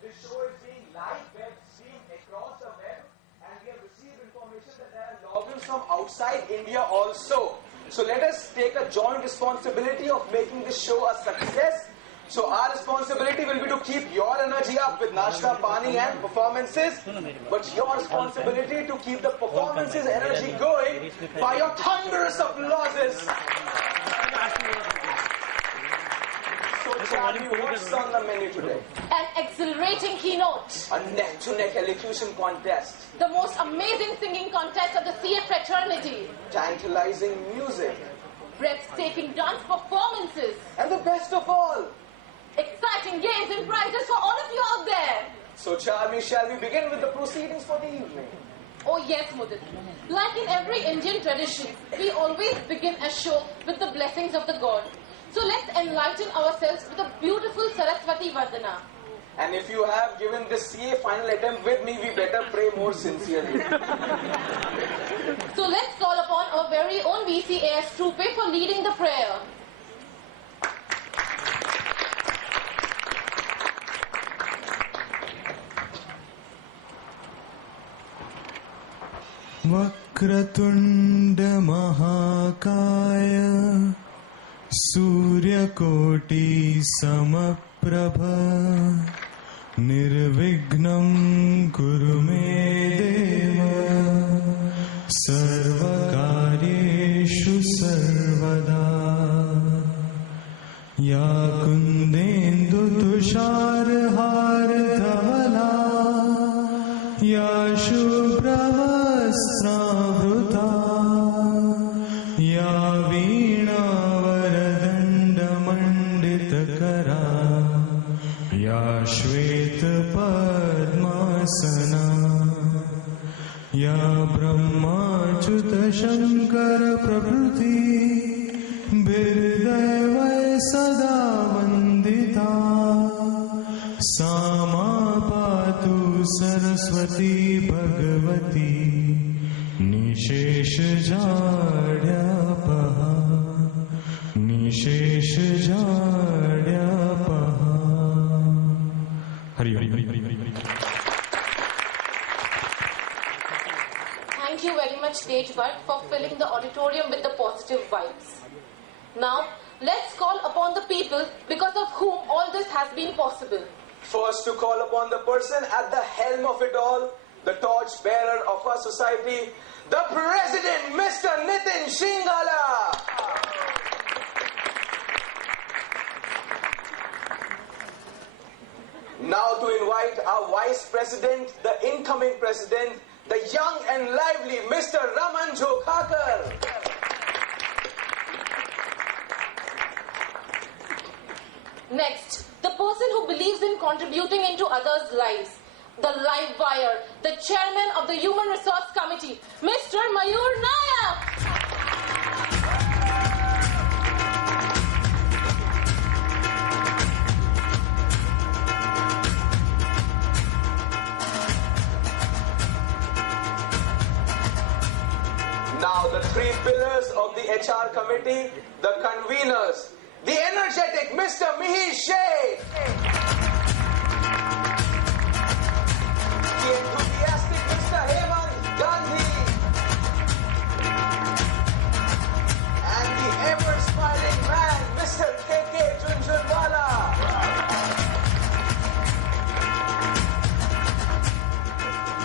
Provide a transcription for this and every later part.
This show is being live web streamed across the web, and we have received information that there are logins from outside India also. So let us take a joint responsibility of making this show a success. So our responsibility will be to keep your energy up with nashta, pani and performances. But your responsibility to keep the performances energy going by your thunderous applauses. So tell me what's on the menu today? An exhilarating keynote. A neck-to-neck elocution contest. The most amazing singing contest of the CA fraternity. Tantalizing music. Breathtaking dance performances. And the best of all, exciting games and prizes for all of you out there. So Charmi, shall we begin with the proceedings for the evening? Oh yes, Mudit. Like in every Indian tradition, we always begin a show with the blessings of the god. So let's enlighten ourselves with a beautiful Saraswati Vandana. And if you have given this CA final attempt with me, we better pray more sincerely. So let's call upon our very own BCAS troupe for leading the prayer. वक्रतुण्ड महाकाय सूर्यकोटि समप्रभ निर्विघ्नं कुरु मे देव सर्वकार्येषु सर्वदा या कुन्देन्दु तुषारहारधवला या शुभ्रवस्त्रावृता या वीणावरदण्डमण्डितकरा या श्वेतपद्मासना या ब्रह्माच्युतशङ्कर प्रभृति बिर्दैवै सदा वन्दिता सा मा पातु Saraswati Bhagwati निशेषजाड्यापहा निशेषजाड्यापहा Hari Hari Hari Hari Hari. Thank you very much, Stage Bud, for filling the auditorium with the positive vibes. Now, let's call upon the people because of whom all this has been possible. First to call upon the person at the helm of it all, the torch bearer of our society, the President, Mr. Nitin Shingala. Now to invite our Vice President, the incoming President, the young and lively Mr. Raman Jokhakar. Next, the person who believes in contributing into others' lives, the live wire, the chairman of the Human Resource Committee, Mr. Mayur Nayak. Now the three pillars of the HR committee, the conveners, the energetic Mr. Mihir Sheikh, the enthusiastic Mr. Hemant Gandhi, and the ever-smiling man, Mr. KK Junjunwala.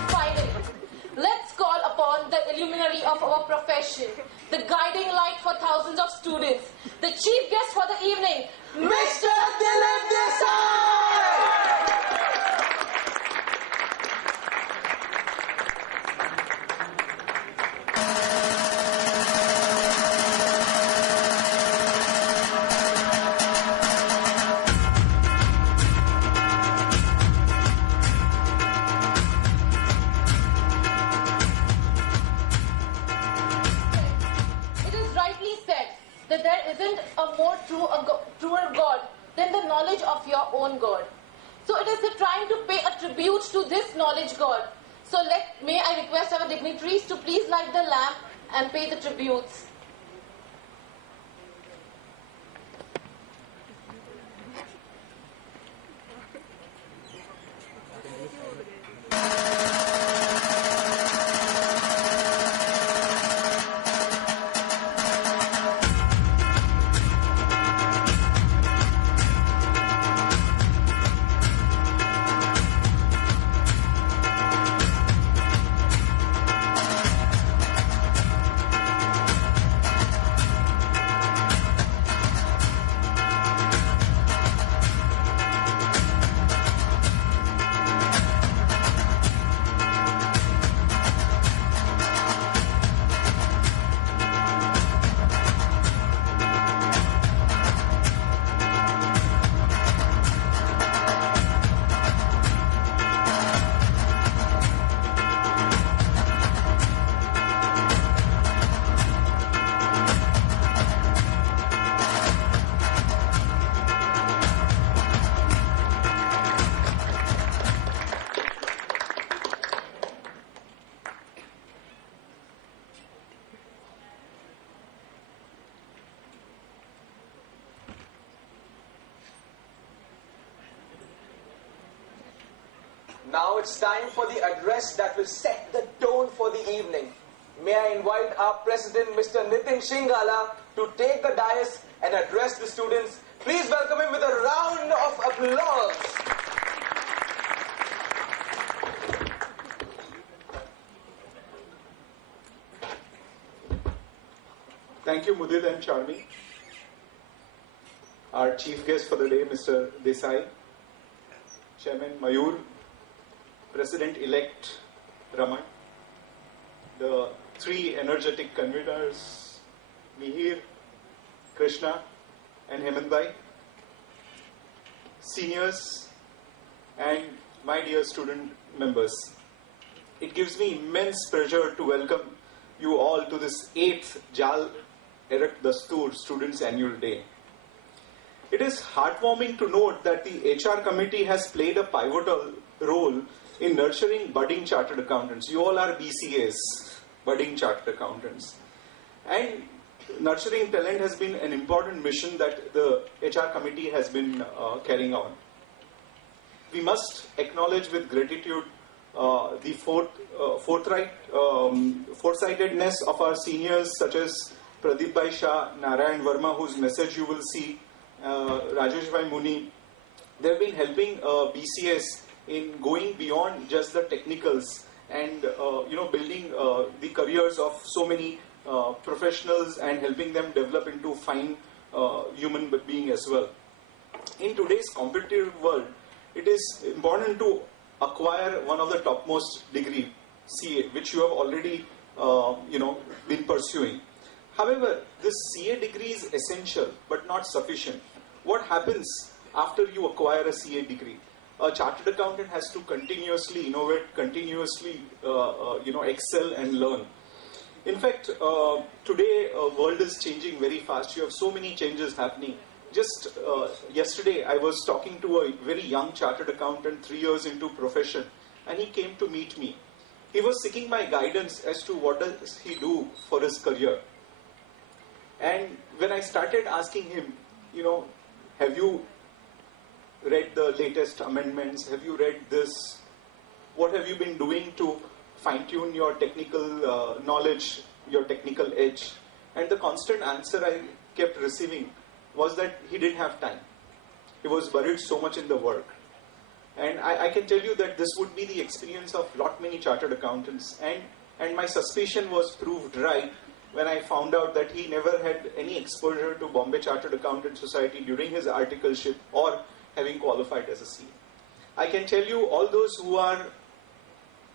Finally, let's call upon the luminary of our profession, the guiding light for thousands of students, the chief guest for the evening, Mr. Dilip Desai! It is rightly said that there isn't a more truer God than the knowledge of your own God. So it is the time to pay a tribute to this knowledge God. So may I request our dignitaries to please light the lamp and pay the tributes. Now it's time for the address that will set the tone for the evening. May I invite our President, Mr. Nitin Shingala, to take the dais and address the students. Please welcome him with a round of applause. Thank you, Mudid and Charmi. Our chief guest for the day, Mr. Desai, Chairman Mayur, President-elect Raman, the three energetic conveners, Mihir, Krishna, and Hemantbhai, seniors, and my dear student members. It gives me immense pleasure to welcome you all to this 8th Jal Earch Dastur Students' Annual Day. It is heartwarming to note that the HR committee has played a pivotal role in nurturing budding chartered accountants. You all are BCAS, budding chartered accountants. And nurturing talent has been an important mission that the HR committee has been carrying on. We must acknowledge with gratitude the foresightedness of our seniors such as Pradeep Bhai Shah, Narayan Verma, whose message you will see, Rajesh Bhai Muni. They have been helping BCS in going beyond just the technicals and building the careers of so many professionals and helping them develop into fine human being as well. In today's competitive world, it is important to acquire one of the topmost degree, CA, which you have already been pursuing. However, this CA degree is essential but not sufficient. What happens after you acquire a CA degree? A chartered accountant has to continuously innovate, continuously excel and learn. In fact, today world is changing very fast. You have so many changes happening. Just yesterday, I was talking to a very young chartered accountant, 3 years into profession, and he came to meet me. He was seeking my guidance as to what does he do for his career. And when I started asking him, have you read the latest amendments? Have you read this? What have you been doing to fine-tune your technical knowledge, your technical edge? And the constant answer I kept receiving was that he didn't have time. He was buried so much in the work. And I can tell you that this would be the experience of many chartered accountants. And my suspicion was proved right when I found out that he never had any exposure to Bombay Chartered Accountant Society during his articleship or having qualified as a CA. I can tell you all those who are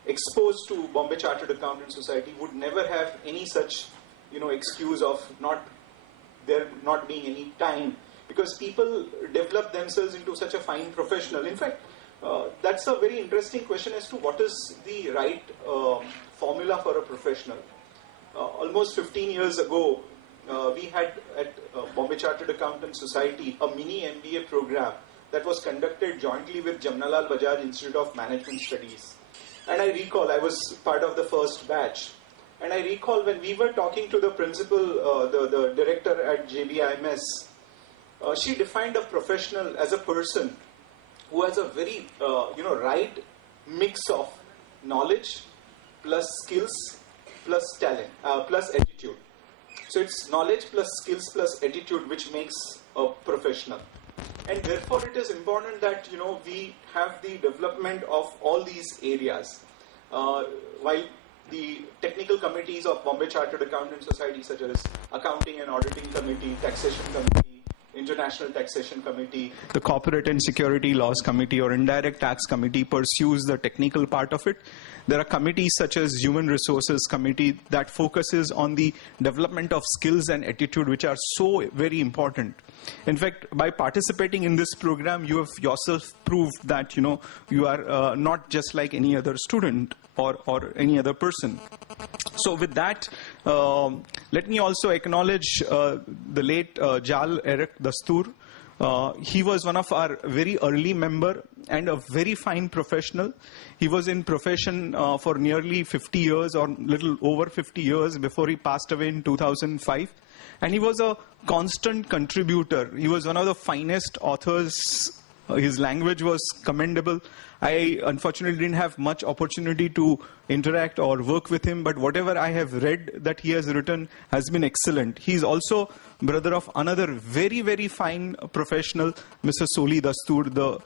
exposed to Bombay Chartered Accountant Society would never have any such excuse of there not being any time, because people develop themselves into such a fine professional. In fact, that's a very interesting question as to what is the right formula for a professional. Almost 15 years ago, we had at Bombay Chartered Accountant Society a mini MBA program that was conducted jointly with Jamnalal Bajaj Institute of Management Studies. And I recall, I was part of the first batch. And I recall when we were talking to the principal, the director at JBIMS, she defined a professional as a person who has a very, right mix of knowledge plus skills plus talent, plus attitude. So it's knowledge plus skills plus attitude which makes a professional. And therefore it is important that, we have the development of all these areas. While the technical committees of Bombay Chartered Accountant Society, such as Accounting and Auditing Committee, Taxation Committee, International Taxation Committee, the Corporate and Security Laws Committee or Indirect Tax Committee pursues the technical part of it. There are committees such as Human Resources Committee that focuses on the development of skills and attitude, which are so very important. In fact, by participating in this program, you have yourself proved that, you are not just like any other student or any other person. So with that, let me also acknowledge the late Jal Earch Dastur. He was one of our very early member and a very fine professional. He was in profession for nearly 50 years or little over 50 years before he passed away in 2005. And he was a constant contributor. He was one of the finest authors His language was commendable. I unfortunately didn't have much opportunity to interact or work with him, but whatever I have read that he has written has been excellent. He is also brother of another very, very fine professional, Mr. Soli Dastur, the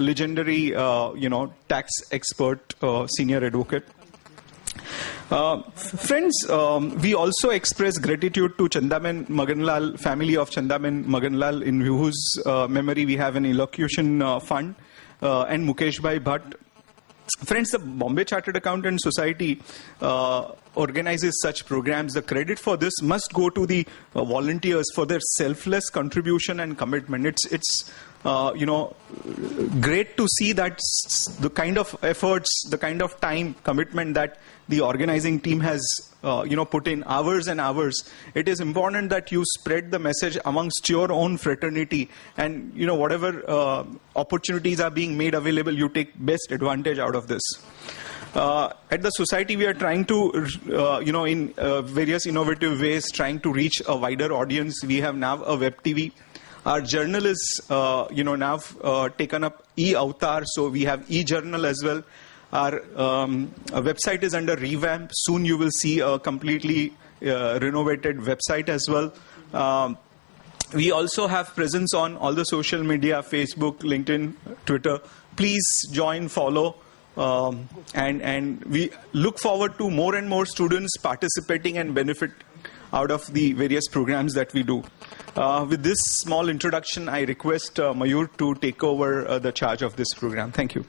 legendary, tax expert, senior advocate. Friends, we also express gratitude to Chandaman Maganlal, family of Chandaman Maganlal, in whose memory we have an elocution fund, and Mukesh Bhai Bhatt. Friends, the Bombay Chartered Accountants Society organizes such programs. The credit for this must go to the volunteers for their selfless contribution and commitment. It's great to see that the kind of efforts, the kind of time commitment that the organizing team has put in hours and hours. It is important that you spread the message amongst your own fraternity, and whatever opportunities are being made available, you take best advantage out of this. At the society, we are trying to, in various innovative ways, trying to reach a wider audience. We have now a web TV. Our journal is, now taken up e-avatar, so we have e-journal as well. Our website is under revamp. Soon you will see a completely renovated website as well. We also have presence on all the social media, Facebook, LinkedIn, Twitter. Please join, follow. And we look forward to more and more students participating and benefit out of the various programs that we do. With this small introduction, I request Mayur to take over the charge of this program. Thank you.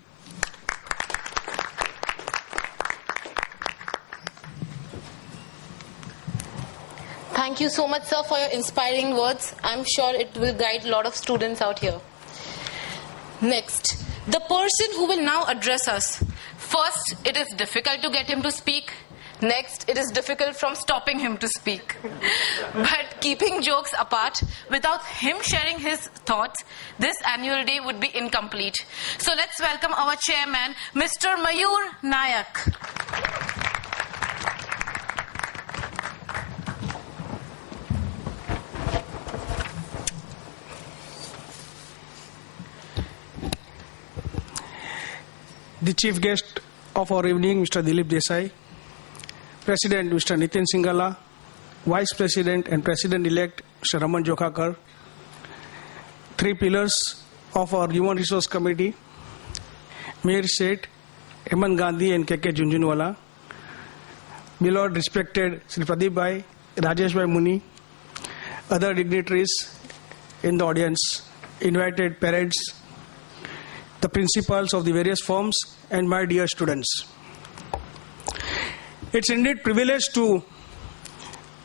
Thank you so much, sir, for your inspiring words. I'm sure it will guide a lot of students out here. Next, the person who will now address us. First, it is difficult to get him to speak. Next, it is difficult from stopping him to speak. But keeping jokes apart, without him sharing his thoughts, this annual day would be incomplete. So let's welcome our chairman, Mr. Mayur Nayak. The chief guest of our evening, Mr. Dilip Desai, President Mr. Nitin Singhalla, Vice President and President-elect Mr. Raman Jokhakar, three pillars of our Human Resource Committee, Mayor Seth, Eman Gandhi and KK Junjunwala, beloved respected Sri Pradeep Bhai, Rajesh Bhai Muni, other dignitaries in the audience, invited parents, the principals of the various firms, and my dear students. It's indeed a privilege to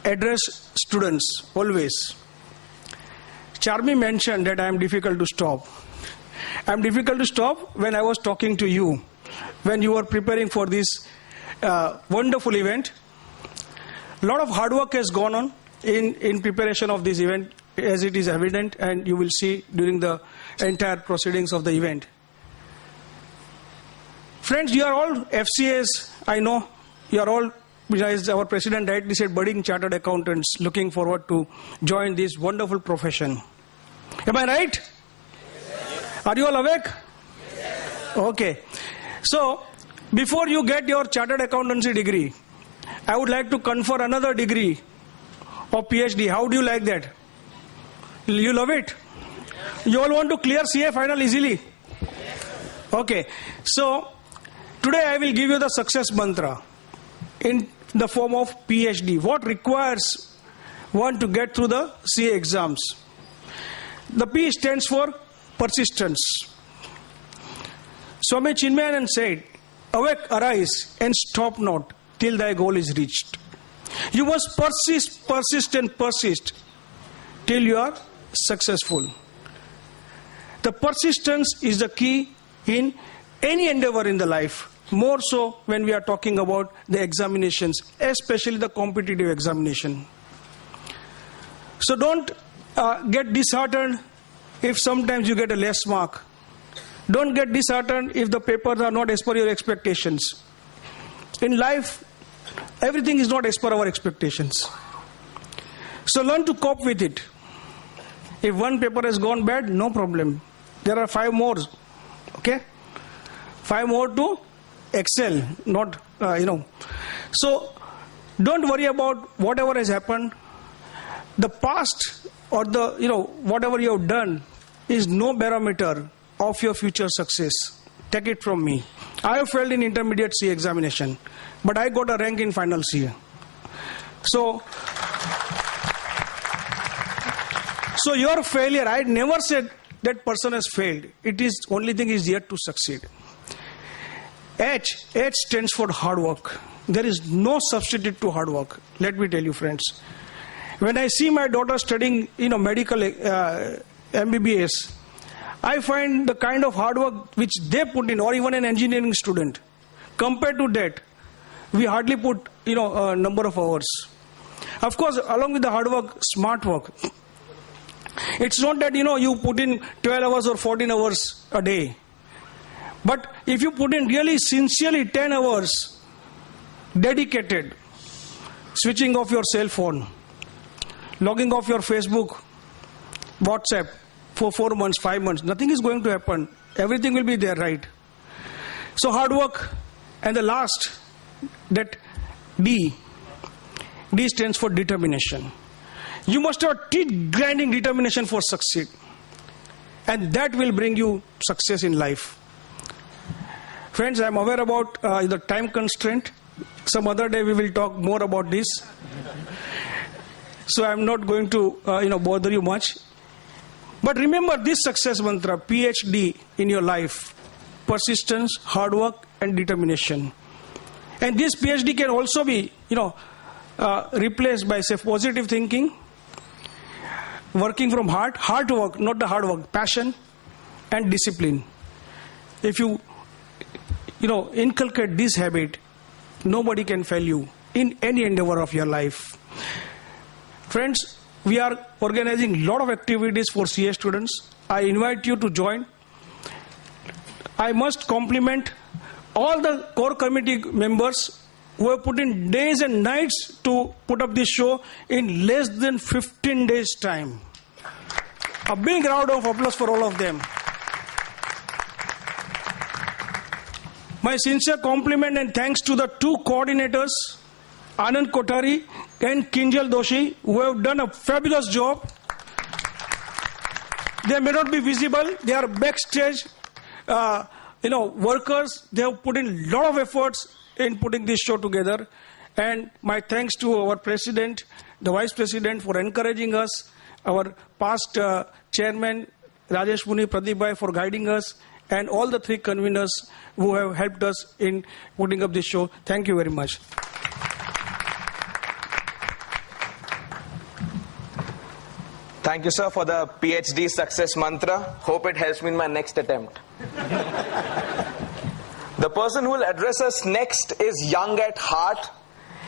address students always. Charmi mentioned that I am difficult to stop. I am difficult to stop when I was talking to you, when you were preparing for this wonderful event. A lot of hard work has gone on in preparation of this event, as it is evident, and you will see during the entire proceedings of the event. Friends, you are all FCAs, I know. You are all, as our president rightly said, budding chartered accountants looking forward to join this wonderful profession. Am I right? Yes. Are you all awake? Yes. Okay. So, before you get your chartered accountancy degree, I would like to confer another degree of PhD. How do you like that? You love it? You all want to clear CA final easily? Okay. So, today I will give you the success mantra in the form of PhD. What requires one to get through the CA exams? The P stands for persistence. Swami Chinmayanand said, "Awake, arise, and stop not till thy goal is reached." You must persist, persist, and persist till you are successful. The persistence is the key in any endeavor in the life. More so when we are talking about the examinations, especially the competitive examination. So don't get disheartened if sometimes you get a less mark. Don't get disheartened if the papers are not as per your expectations. In life, everything is not as per our expectations. So learn to cope with it. If one paper has gone bad, no problem. There are 5 more. Okay? 5 more to excel, not, So, don't worry about whatever has happened. The past or whatever you have done is no barometer of your future success. Take it from me. I have failed in intermediate C examination, but I got a rank in final C. So your failure, I never said that person has failed. It is only thing is yet to succeed. H stands for hard work. There is no substitute to hard work. Let me tell you, friends. When I see my daughter studying, medical MBBS, I find the kind of hard work which they put in, or even an engineering student. Compared to that, we hardly put, a number of hours. Of course, along with the hard work, smart work. It's not that, you put in 12 hours or 14 hours a day. But if you put in really sincerely 10 hours, dedicated, switching off your cell phone, logging off your Facebook, WhatsApp for 4 months, 5 months, nothing is going to happen. Everything will be there, right? So hard work. And the last, that D stands for determination. You must have teeth grinding determination for succeed. And that will bring you success in life. Friends, I am aware about the time constraint. Some other day we will talk more about this. So I am not going to bother you much. But remember this success mantra, PhD in your life. Persistence, hard work and determination. And this PhD can also be replaced by, say, positive thinking, working from hard work, not the hard work, passion and discipline. If you inculcate this habit, nobody can fail you in any endeavor of your life. Friends, we are organizing a lot of activities for CA students. I invite you to join. I must compliment all the core committee members who have put in days and nights to put up this show in less than 15 days' time. A big round of applause for all of them. My sincere compliment and thanks to the 2 coordinators, Anand Kothari and Kinjal Doshi, who have done a fabulous job. They may not be visible. They are backstage, workers. They have put in a lot of efforts in putting this show together. And my thanks to our president, the vice president for encouraging us, our past chairman, Rajesh Muni, Pradeep Bhai for guiding us, and all the 3 conveners who have helped us in putting up this show. Thank you very much. Thank you, sir, for the PhD success mantra. Hope it helps me in my next attempt. The person who will address us next is young at heart.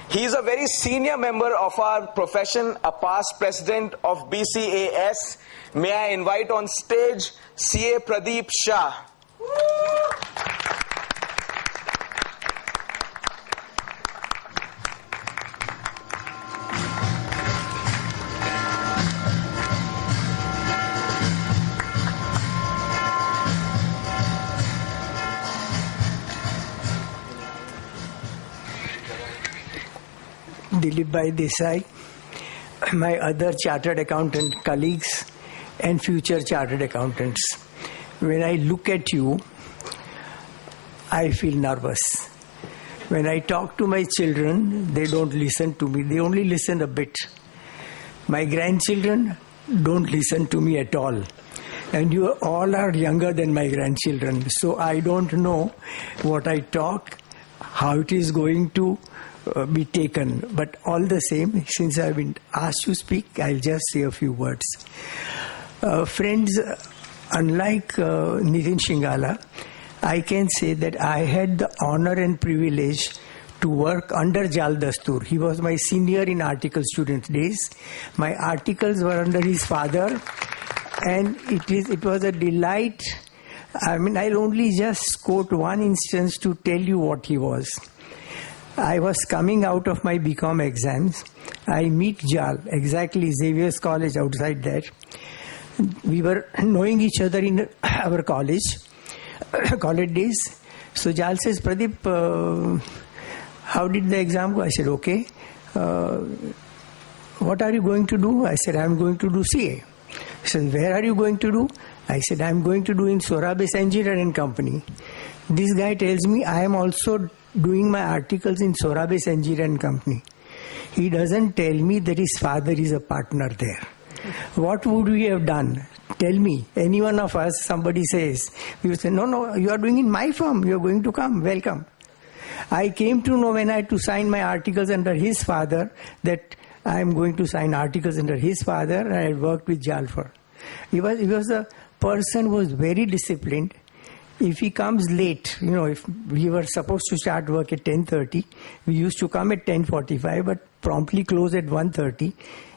He is a very senior member of our profession, a past president of BCAS. May I invite on stage CA Pradeep Shah. Dilip Bhai Desai, my other chartered accountant colleagues and future chartered accountants. When I look at you, I feel nervous. When I talk to my children, they don't listen to me. They only listen a bit. My grandchildren don't listen to me at all. And you all are younger than my grandchildren. So I don't know what I talk, how it is going to be taken. But all the same, since I've been asked to speak, I'll just say a few words. Friends, unlike Nitin Shingala, I can say that I had the honor and privilege to work under Jal Dastur. He was my senior in article student days. My articles were under his father, and it was a delight. I mean, I'll only just quote one instance to tell you what he was. I was coming out of my BCom exams. I meet Jal, exactly Xavier's College outside there. We were knowing each other in our college days. So Jal says, Pradeep, how did the exam go? I said, okay. What are you going to do? I said, I'm going to do CA. He said, where are you going to do? I said, I'm going to do in Sorabes Engineering Company. This guy tells me I am also doing my articles in Sorabes Engineering Company. He doesn't tell me that his father is a partner there. What would we have done? Tell me. Any one of us, somebody says, we would say, no, you are doing in my firm. You are going to come. Welcome. I came to know when I had to sign my articles under his father that I am going to sign articles under his father, and I had worked with Jalfar. He was a person who was very disciplined. If he comes late, if we were supposed to start work at 10:30, we used to come at 10:45, but promptly close at 1:30.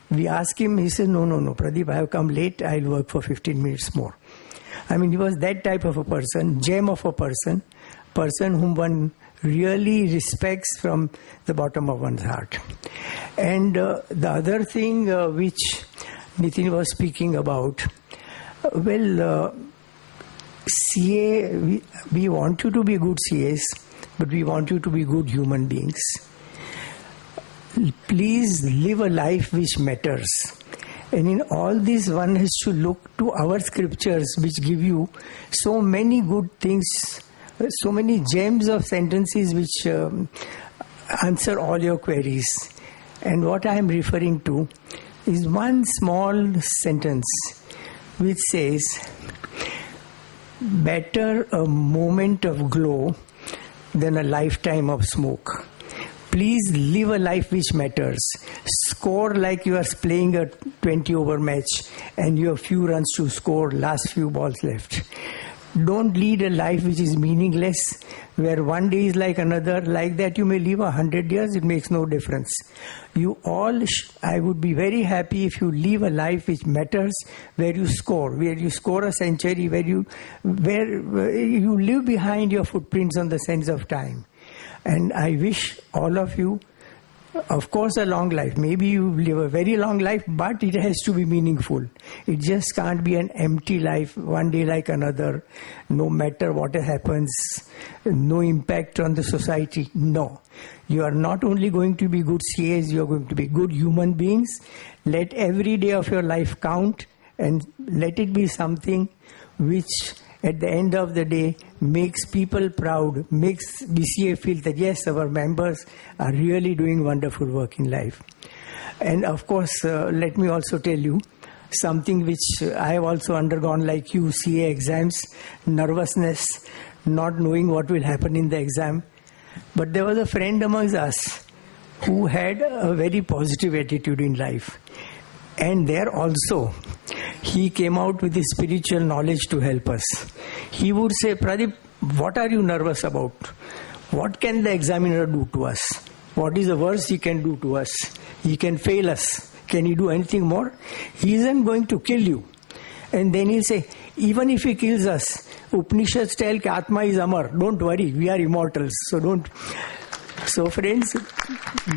We asked him, he said, no, Pradeep, I have come late, I'll work for 15 minutes more. I mean, he was that type of a person, gem of a person whom one really respects from the bottom of one's heart. And the other thing which Nitin was speaking about, CA, we want you to be good CAs, but we want you to be good human beings. Please live a life which matters. And in all this, one has to look to our scriptures, which give you so many good things, so many gems of sentences which answer all your queries. And what I am referring to is one small sentence which says, better a moment of glow than a lifetime of smoke. Please live a life which matters. Score like you are playing a 20-over match and you have few runs to score, last few balls left. Don't lead a life which is meaningless, where one day is like another. Like that you may live 100 years, it makes no difference. I would be very happy if you live a life which matters, where you score a century, where you live behind your footprints on the sands of time. And I wish all of you, of course, a long life. Maybe you live a very long life, but it has to be meaningful. It just can't be an empty life, one day like another, no matter what happens, no impact on the society. No. You are not only going to be good CAs, you are going to be good human beings. Let every day of your life count, and let it be something which at the end of the day makes people proud, makes BCA feel that yes, our members are really doing wonderful work in life. And of course, let me also tell you something which I have also undergone, like you, CA exams, nervousness, not knowing what will happen in the exam. But there was a friend amongst us who had a very positive attitude in life. And there also, he came out with his spiritual knowledge to help us. He would say, Pradeep, what are you nervous about? What can the examiner do to us? What is the worst he can do to us? He can fail us. Can he do anything more? He isn't going to kill you. And then he'll say, even if he kills us, Upanishads tell that Atma is Amar. Don't worry, we are immortals. So friends,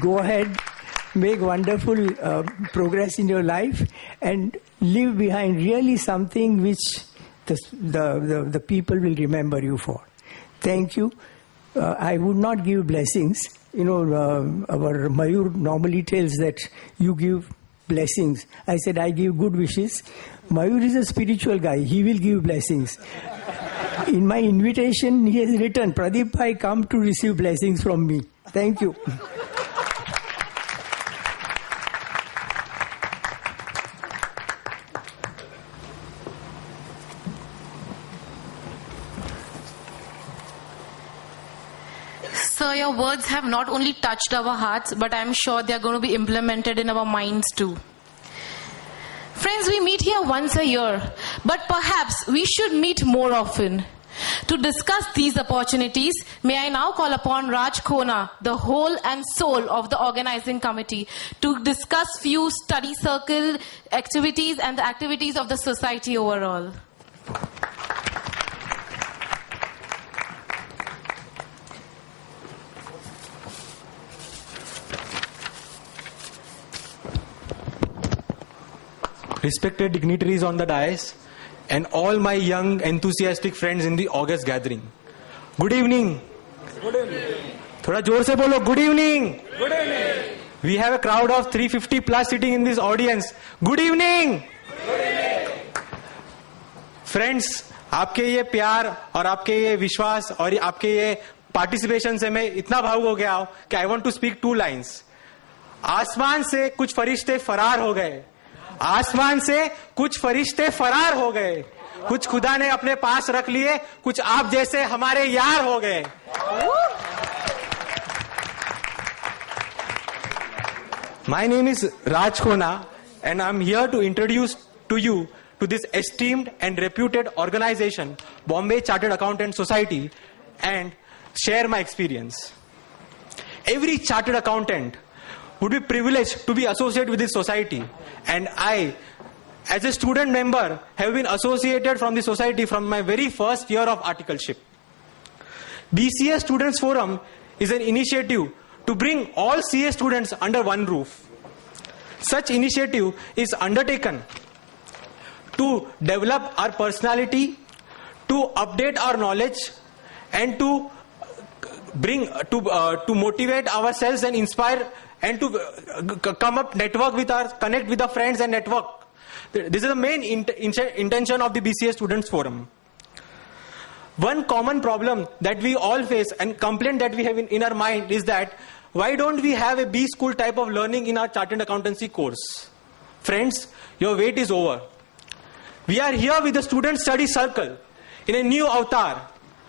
go ahead. Make wonderful progress in your life and leave behind really something which the people will remember you for. Thank you. I would not give blessings. Our Mayur normally tells that you give blessings. I said I give good wishes. Mayur is a spiritual guy. He will give blessings. In my invitation, he has written, Pradeep, I come to receive blessings from me. Thank you. So your words have not only touched our hearts, but I'm sure they are going to be implemented in our minds too. Friends, we meet here once a year, but perhaps we should meet more often. To discuss these opportunities, may I now call upon Raj Khona, the whole and soul of the organizing committee, to discuss few study circle activities and the activities of the society overall. respected dignitaries on the dais, and all my young enthusiastic friends in the August gathering. Good evening. Good evening. Thoda जोर से बोलो, good evening. Good evening. We have a crowd of 350 plus sitting in this audience. Good evening. Good evening. Friends, आपके ये प्यार और आपके ये विश्वास और आपके ये पार्टिसिपेशन से मैं इतना भावुक हो गया हूं कि I want to speak 2 lines. आसमान से कुछ फरिश्ते फरार हो गए. आसमान से कुछ फरिश्ते फरार हो गए. कुछ खुदा ने अपने पास रख लिए, कुछ आप जैसे हमारे यार हो गए. My name is Raj Khona, and I'm here to introduce to you to this esteemed and reputed organization, Bombay Chartered Accountants Society, and share my experience. Every chartered accountant would be privileged to be associated with this society, and I, as a student member, have been associated from the society from my very first year of articleship. BCAS Students Forum is an initiative to bring all CA students under one roof. Such initiative is undertaken to develop our personality, to update our knowledge, and to bring to motivate ourselves and inspire, and to come up, connect with our friends and network. This is the main intention of the BCA Students Forum. One common problem that we all face and complaint that we have in our mind is that why don't we have a B school type of learning in our chartered accountancy course? Friends, your wait is over. We are here with the Student Study Circle in a new avatar,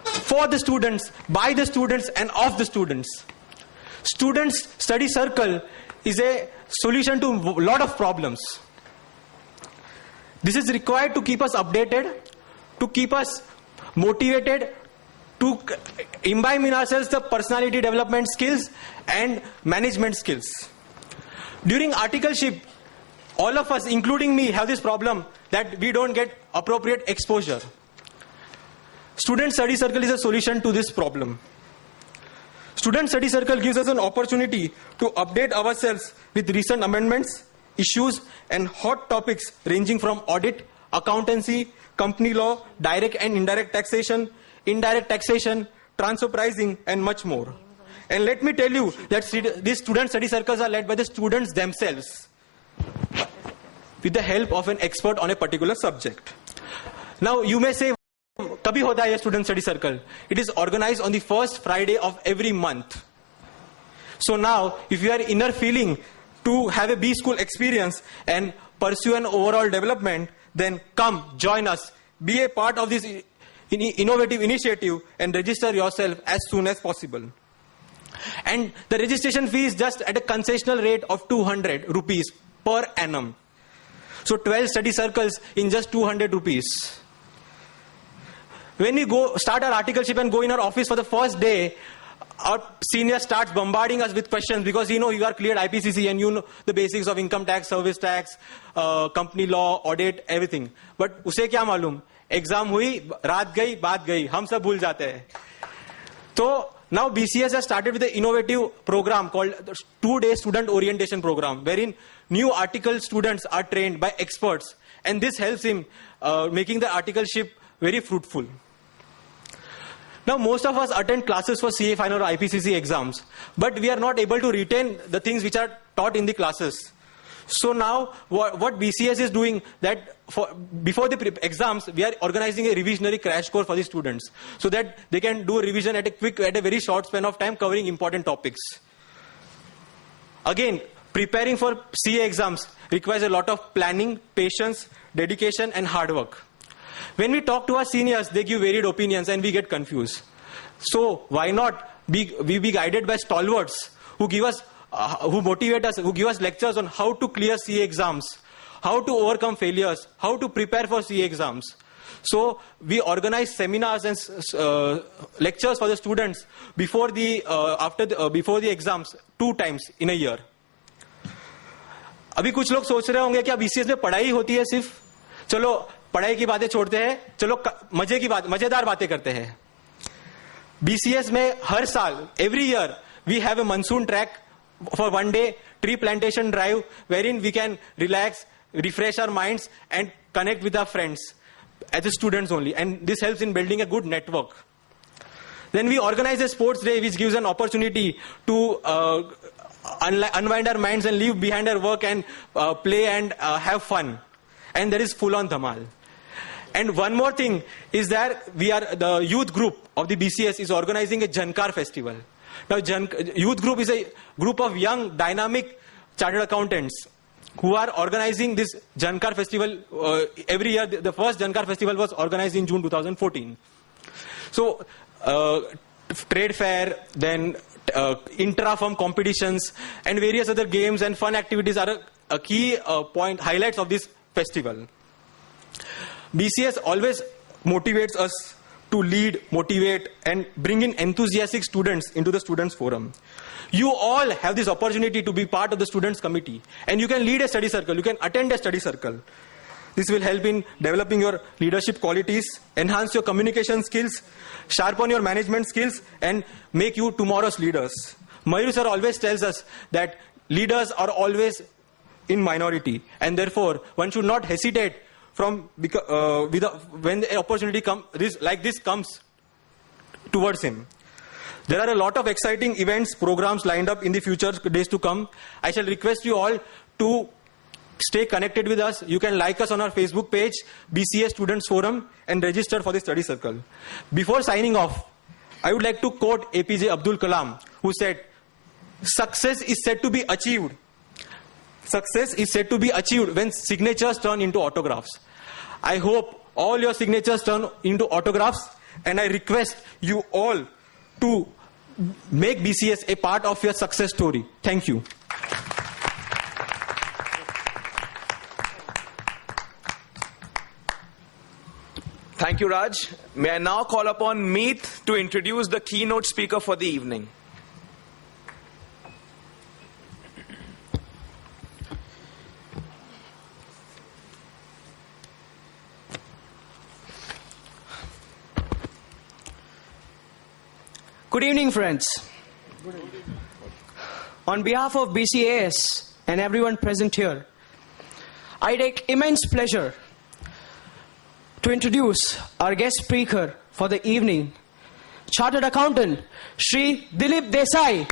for the students, by the students, and of the students. Students Study Circle is a solution to a lot of problems. This is required to keep us updated, to keep us motivated, to imbibe in ourselves the personality development skills and management skills. During articleship, all of us, including me, have this problem that we don't get appropriate exposure. Student Study Circle is a solution to this problem. Student Study Circle gives us an opportunity to update ourselves with recent amendments, issues, and hot topics ranging from audit, accountancy, company law, direct and indirect taxation, transfer pricing, and much more. And let me tell you that these student study circles are led by the students themselves with the help of an expert on a particular subject. Now you may say, Kabhi hota hai student study circle? It is organized on the first Friday of every month. So now, if you are inner feeling to have a B school experience and pursue an overall development, then come, join us, be a part of this innovative initiative and register yourself as soon as possible. And the registration fee is just at a concessional rate of 200 rupees per annum. So 12 study circles in just 200 rupees. When we start our articleship and go in our office for the first day, our senior starts bombarding us with questions because you are cleared IPCC and you know the basics of income tax, service tax, company law, audit, everything. But उसे क्या मालूम? Exam हुई, रात गई, बात गई, हम सब भूल जाते हैं. So now BCAS has started with an innovative program called the 2-day student orientation program, wherein new article students are trained by experts, and this helps in making the articleship very fruitful. Now, most of us attend classes for CA final or IPCC exams, but we are not able to retain the things which are taught in the classes. So now, what BCAS is doing, that before the exams, we are organizing a revisionary crash course for the students, so that they can do a revision at a very short span of time, covering important topics. Again, preparing for CA exams requires a lot of planning, patience, dedication, and hard work. When we talk to our seniors, they give varied opinions and we get confused. So why not we be guided by stalwarts who give us, who motivate us, who give us lectures on how to clear CA exams, how to overcome failures, how to prepare for CA exams. So we organize seminars and lectures for the students before the exams 2 times in a year. अभी कुछ लोग सोच रहे होंगे क्या BCAS में पढ़ाई होती है सिर्फ? चलो पढ़ाई की बातें छोड़ते हैं, चलो मजेदार बातें करते हैं. BCAS में हर साल, every year, we have a monsoon track for 1 day tree plantation drive, wherein we can relax, refresh our minds and connect with our friends as a students only. And this helps in building a good network. Then we organize a sports day which gives an opportunity to unwind our minds and leave behind our work and play and have fun. And there is full-on dhamal. And one more thing is that the youth group of the BCS is organizing a Jankar festival. Now, youth group is a group of young, dynamic chartered accountants who are organizing this Jankar festival every year. The first Jankar festival was organized in June 2014. So, trade fair, then intra-firm competitions, and various other games and fun activities are a key highlights of this festival. BCS always motivates us to lead, motivate, and bring in enthusiastic students into the Students' Forum. You all have this opportunity to be part of the Students' Committee, and you can lead a study circle, you can attend a study circle. This will help in developing your leadership qualities, enhance your communication skills, sharpen your management skills, and make you tomorrow's leaders. Mayur sir always tells us that leaders are always in minority, and therefore one should not hesitate when the opportunity like this comes towards him. There are a lot of exciting events, programs lined up in the future days to come. I shall request you all to stay connected with us. You can like us on our Facebook page, BCA Students Forum, and register for the study circle. Before signing off, I would like to quote APJ Abdul Kalam, who said, "Success is said to be achieved. Success is said to be achieved when signatures turn into autographs." I hope all your signatures turn into autographs, and I request you all to make BCS a part of your success story. Thank you. Thank you, Raj. May I now call upon Meet to introduce the keynote speaker for the evening. Good evening, friends. On behalf of BCAS and everyone present here, I take immense pleasure to introduce our guest speaker for the evening, Chartered Accountant Shri Dilip Desai.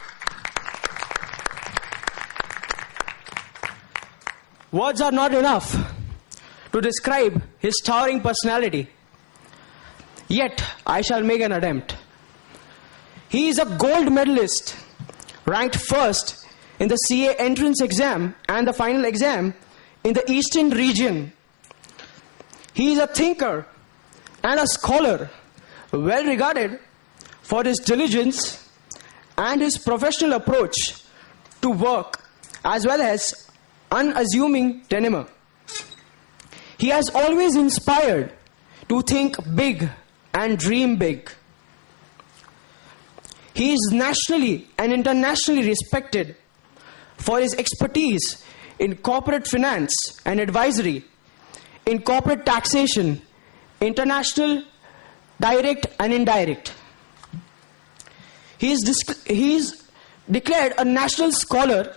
Words are not enough to describe his towering personality, yet I shall make an attempt. He is a gold medalist, ranked first in the CA entrance exam and the final exam in the Eastern region. He is a thinker and a scholar, well regarded for his diligence and his professional approach to work, as well as unassuming demeanor. He has always inspired to think big and dream big. He is nationally and internationally respected for his expertise in corporate finance and advisory, in corporate taxation, international, direct and indirect. He is declared a national scholar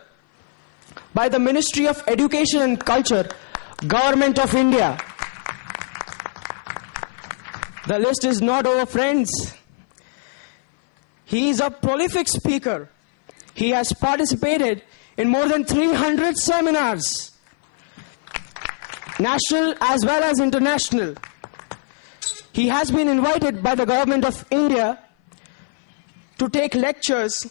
by the Ministry of Education and Culture, Government of India. The list is not over, friends. He is a prolific speaker. He has participated in more than 300 seminars, national as well as international. He has been invited by the Government of India to take lectures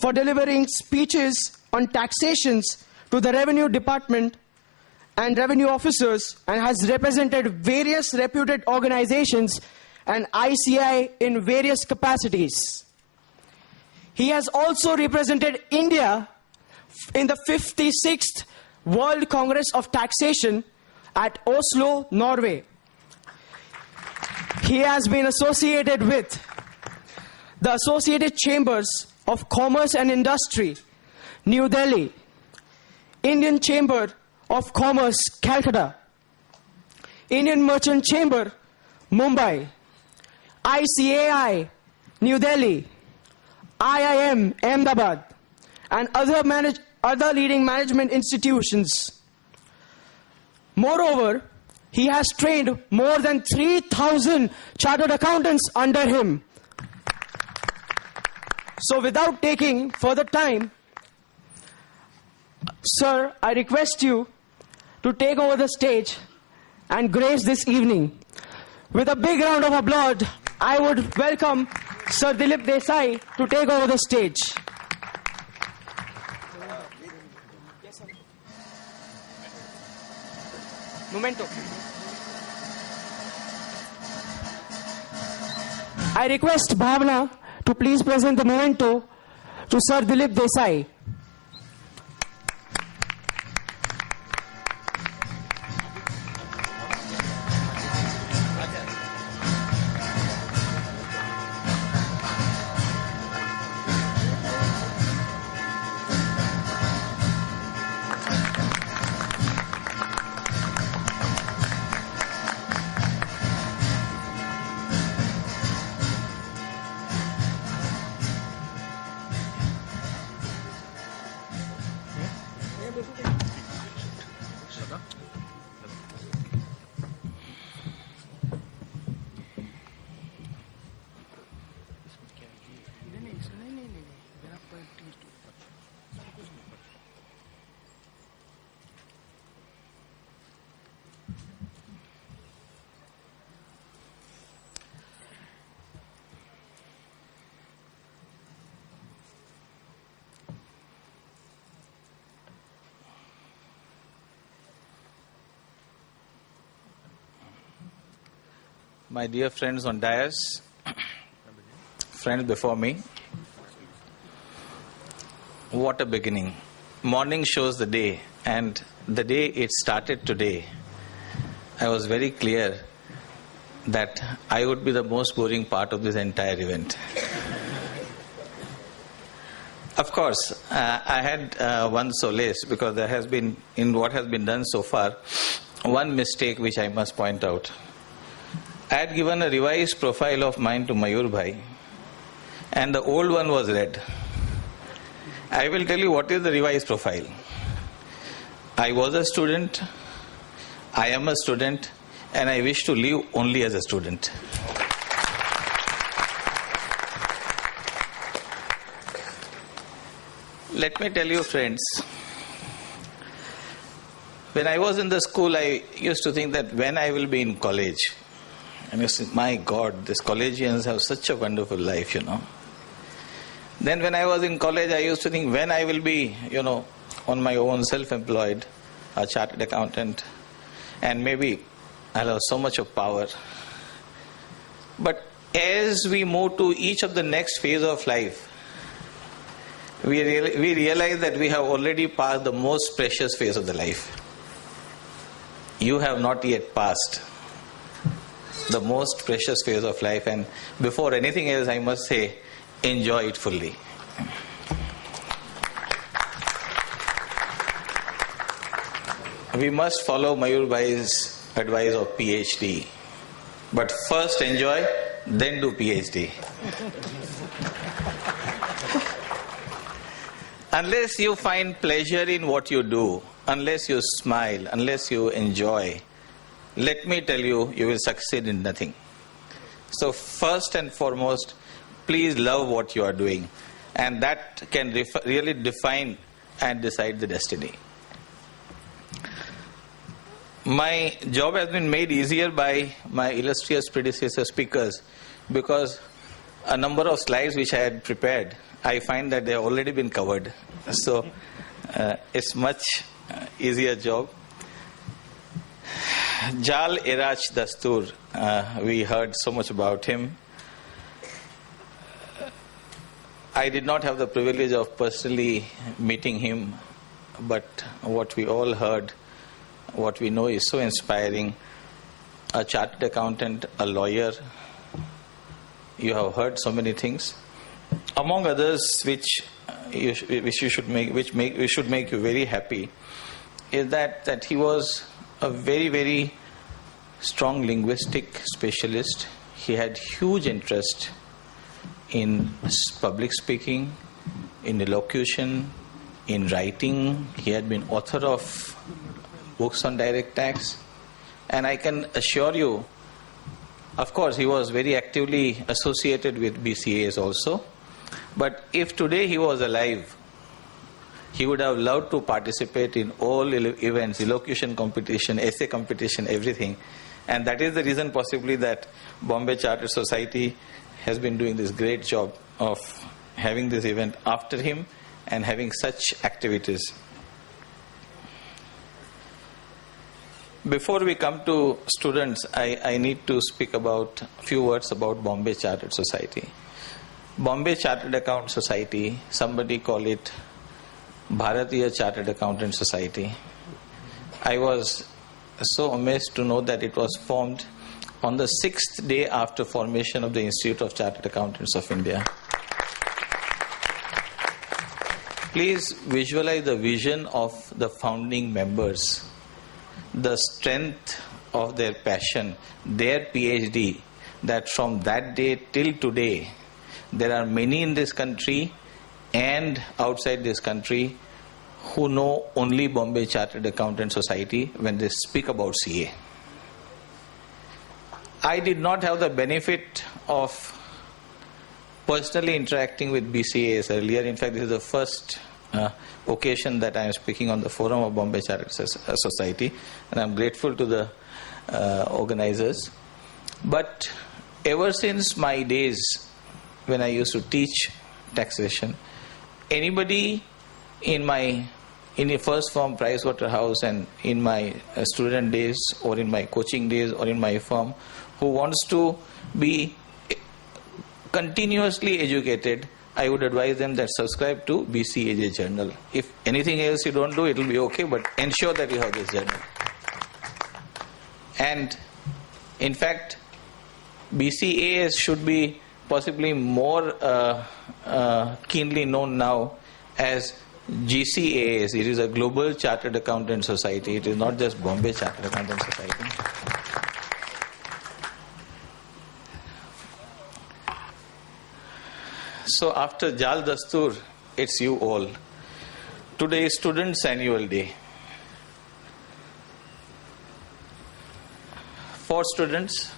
for delivering speeches on taxations to the Revenue Department and revenue officers, and has represented various reputed organizations and ICI in various capacities. He has also represented India in the 56th World Congress of Taxation at Oslo, Norway. He has been associated with the Associated Chambers of Commerce and Industry, New Delhi, Indian Chamber of Commerce, Calcutta, Indian Merchant Chamber, Mumbai, ICAI, New Delhi, IIM, Ahmedabad, and other leading management institutions. Moreover, he has trained more than 3,000 chartered accountants under him. So without taking further time, sir, I request you to take over the stage and grace this evening. With a big round of applause, I would welcome Sir Dilip Desai to take over the stage. Momento. I request Bhavna to please present the memento to Sir Dilip Desai. My dear friends on dais, friends before me, what a beginning. Morning shows the day, and the day it started today, I was very clear that I would be the most boring part of this entire event. Of course, I had one solace, because there has been, in what has been done so far, one mistake which I must point out. I had given a revised profile of mine to Mayur Bhai, and the old one was read. I will tell you what is the revised profile. I was a student, I am a student, and I wish to live only as a student. Let me tell you, friends, when I was in the school, I used to think that when I will be in college, and you say, my God, these collegians have such a wonderful life, you know. Then when I was in college, I used to think when I will be, you know, on my own, self-employed, a chartered accountant, and maybe I'll have so much of power. But as we move to each of the next phase of life, we realize that we have already passed the most precious phase of the life. You have not yet passed the most precious phase of life, and before anything else, I must say, enjoy it fully. We must follow Mayur Bhai's advice of PhD, but first enjoy, then do PhD. Unless you find pleasure in what you do, unless you smile, unless you enjoy, let me tell you, you will succeed in nothing. So first and foremost, please love what you are doing, and that can really define and decide the destiny. My job has been made easier by my illustrious predecessor speakers, because a number of slides which I had prepared, I find that they have already been covered. So it's much easier job. Jal Earch Dastur, we heard so much about him. I did not have the privilege of personally meeting him, but what we all heard, what we know is so inspiring. A chartered accountant, a lawyer, you have heard so many things. Among others, which should make you very happy, is that he was a very, very strong linguistic specialist. He had huge interest in public speaking, in elocution, in writing. He had been author of books on direct tax. And I can assure you, of course, he was very actively associated with BCAS also. But if today he was alive, he would have loved to participate in all events, elocution competition, essay competition, everything. And that is the reason possibly that Bombay Chartered Society has been doing this great job of having this event after him and having such activities. Before we come to students, I need to speak about a few words about Bombay Chartered Society. Bombay Chartered Account Society, somebody call it Bharatiya Chartered Accountant Society. I was so amazed to know that it was formed on the 6th day after formation of the Institute of Chartered Accountants of India. Please visualize the vision of the founding members, the strength of their passion, their PhD, that from that day till today, there are many in this country and outside this country who know only Bombay Chartered Accountant Society when they speak about CA. I did not have the benefit of personally interacting with BCAS earlier. In fact, this is the first occasion that I am speaking on the forum of Bombay Chartered Society, and I am grateful to the organizers. But ever since my days when I used to teach taxation, anybody in a first firm Pricewaterhouse and in my student days or in my coaching days or in my firm who wants to be continuously educated, I would advise them that subscribe to BCAS journal. If anything else you don't do, it will be okay, but ensure that you have this journal. And in fact, BCAS should be possibly more keenly known now as GCAS. It is a Global Chartered Accountant Society. It is not just Bombay Chartered Accountant Society. So after Jal Dastur, it's you all. Today is Students' Annual Day. For students,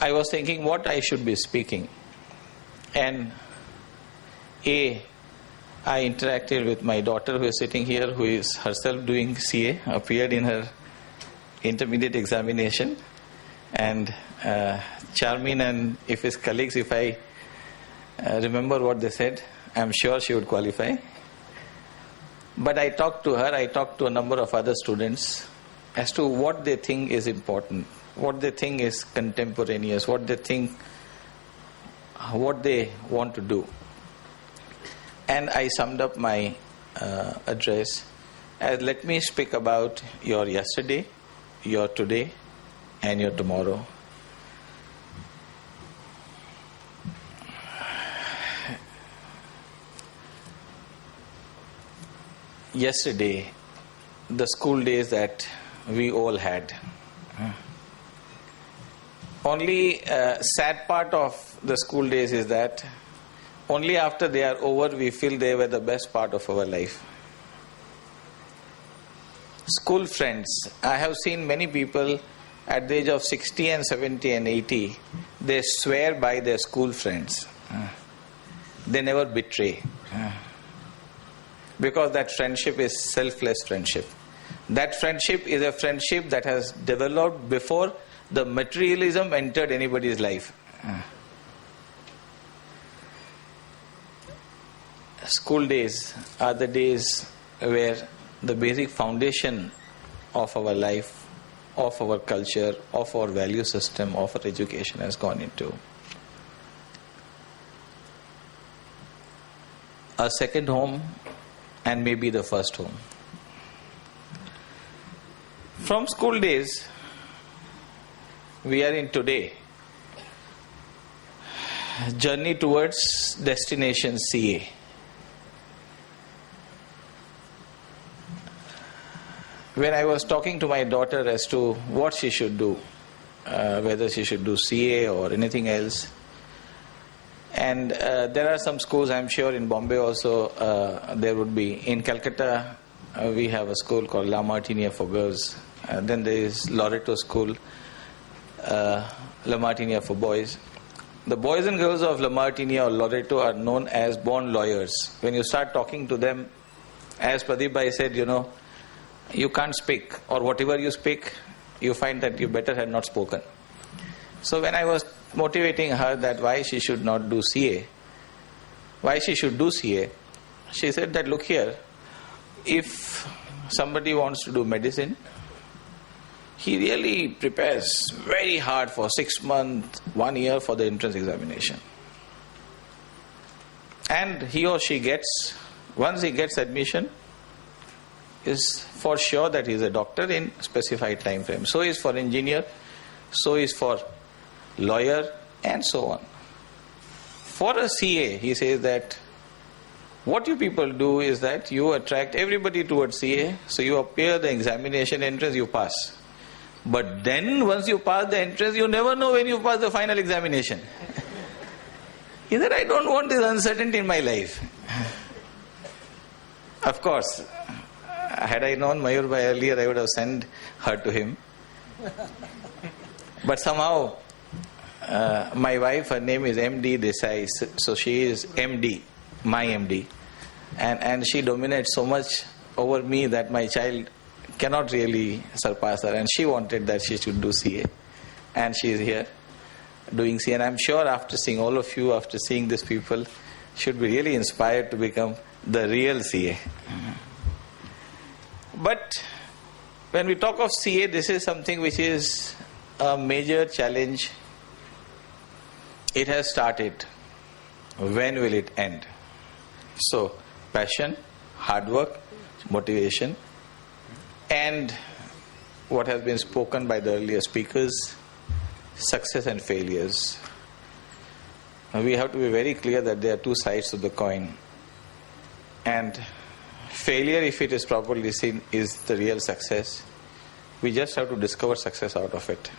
I was thinking what I should be speaking. And I interacted with my daughter who is sitting here, who is herself doing CA, appeared in her intermediate examination. And Charmin and if his colleagues, if I remember what they said, I'm sure she would qualify. But I talked to her, I talked to a number of other students as to what they think is important, what they think is contemporaneous, what they think, what they want to do. And I summed up my address as, let me speak about your yesterday, your today, and your tomorrow. Yesterday, the school days that we all had. Only sad part of the school days is that only after they are over we feel they were the best part of our life. School friends, I have seen many people at the age of 60 and 70 and 80, they swear by their school friends. They never betray. Because that friendship is selfless friendship. That friendship is a friendship that has developed before the materialism entered anybody's life. School days are the days where the basic foundation of our life, of our culture, of our value system, of our education has gone into. A second home and maybe the first home. From school days, we are in today. Journey towards destination CA. When I was talking to my daughter as to what she should do, whether she should do CA or anything else, and there are some schools, I'm sure in Bombay also there would be. In Calcutta, we have a school called La Martinia for girls. Then there is Loreto School, La Martinia for boys. The boys and girls of La Martinia or Loreto are known as born lawyers. When you start talking to them, as Pradeep Bhai said, you can't speak, or whatever you speak, you find that you better had not spoken. So when I was motivating her that why she should not do CA, why she should do CA, she said that, look here, if somebody wants to do medicine, he really prepares very hard for 6 months, 1 year for the entrance examination. And he or she gets, once he gets admission, is for sure that he is a doctor in specified time frame. So is for engineer, so is for lawyer, and so on. For a CA, he says that what you people do is that you attract everybody towards CA, so you appear the examination entrance, you pass. But then once you pass the entrance, you never know when you pass the final examination. He said, I don't want this uncertainty in my life. Of course, had I known Mayur Bhai earlier, I would have sent her to him. But somehow, my wife, her name is MD Desai, so she is MD, my MD. And she dominates so much over me that my child cannot really surpass her. And she wanted that she should do CA. And she is here doing CA. And I'm sure after seeing all of you, after seeing these people, should be really inspired to become the real CA. But when we talk of CA, this is something which is a major challenge. It has started. When will it end? So, passion, hard work, motivation, and what has been spoken by the earlier speakers, success and failures. We have to be very clear that there are two sides to the coin. And failure, if it is properly seen, is the real success. We just have to discover success out of it.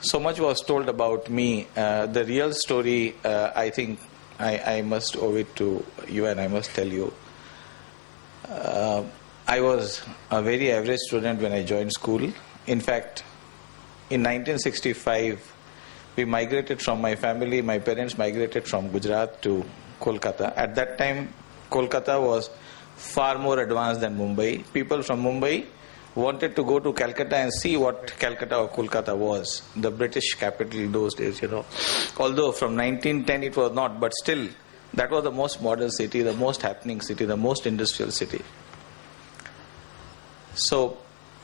So much was told about me. The real story, I think I must owe it to you, and I must tell you. I was a very average student when I joined school. In fact, in 1965, we migrated from my family, my parents migrated from Gujarat to Kolkata. At that time, Kolkata was far more advanced than Mumbai. People from Mumbai wanted to go to Calcutta and see what Calcutta or Kolkata was, the British capital in those days, Although from 1910 it was not, but still, that was the most modern city, the most happening city, the most industrial city. So,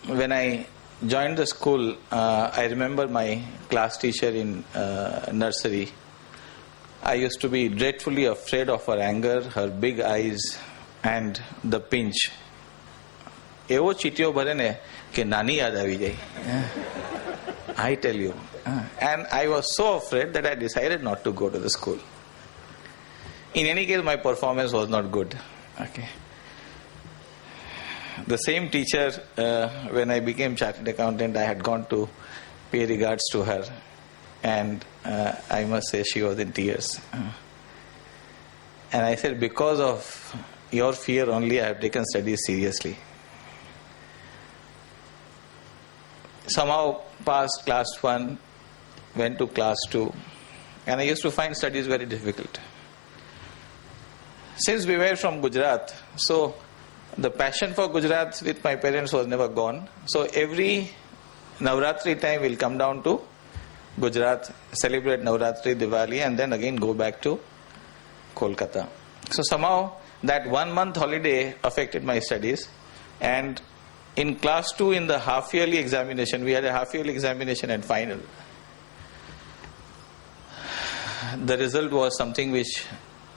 when I joined the school, I remember my class teacher in nursery. I used to be dreadfully afraid of her anger, her big eyes, and the pinch. એવો ચીટીઓ ભરે ને કે નાની યાદ આવી જાય. I tell you. And I was so afraid that I decided not to go to the school. In any case, my performance was not good. Okay. The same teacher, when I became chartered accountant, I had gone to pay regards to her. And I must say she was in tears. And I said, because of your fear only, I have taken studies seriously. Somehow passed class 1, went to class 2, and I used to find studies very difficult. Since we were from Gujarat, so the passion for Gujarat with my parents was never gone. So every Navratri time we'll come down to Gujarat, celebrate Navratri, Diwali, and then again go back to Kolkata. So somehow that 1 month holiday affected my studies, and in class 2 in the half-yearly examination, we had a half-yearly examination and final. The result was something which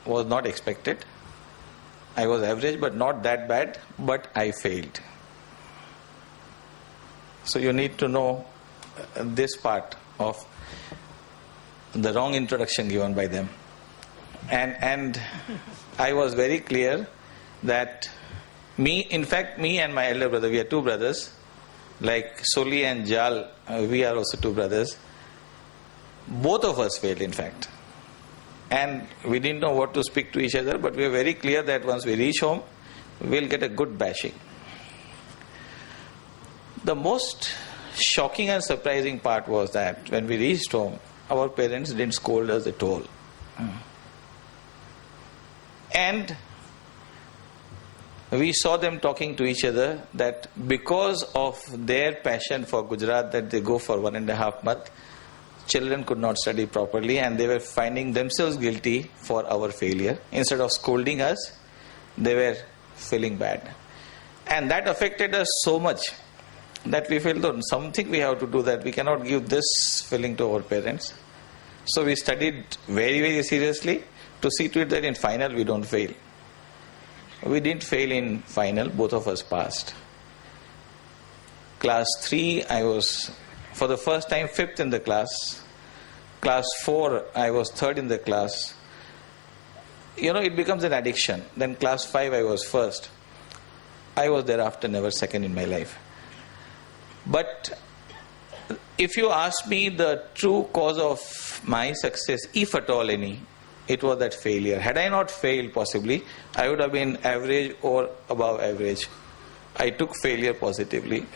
was not expected. I was average but not that bad, but I failed. So you need to know this part of the wrong introduction given by them. And I was very clear that me and my elder brother, we are two brothers, like Soli and Jal, we are also two brothers. Both of us failed, in fact. And we didn't know what to speak to each other, but we were very clear that once we reach home, we'll get a good bashing. The most shocking and surprising part was that when we reached home, our parents didn't scold us at all. And we saw them talking to each other that because of their passion for Gujarat that they go for 1.5 months, children could not study properly and they were finding themselves guilty for our failure. Instead of scolding us, they were feeling bad. And that affected us so much that we felt that something we have to do, that we cannot give this feeling to our parents. So we studied very, very seriously to see to it that in final we don't fail. We didn't fail in final, both of us passed. Class 3, I was for the first time 5th in the class. Class 4, I was 3rd in the class. It becomes an addiction. Then class 5, I was 1st. I was thereafter never 2nd in my life. But if you ask me the true cause of my success, if at all any, it was that failure. Had I not failed, possibly, I would have been average or above average. I took failure positively.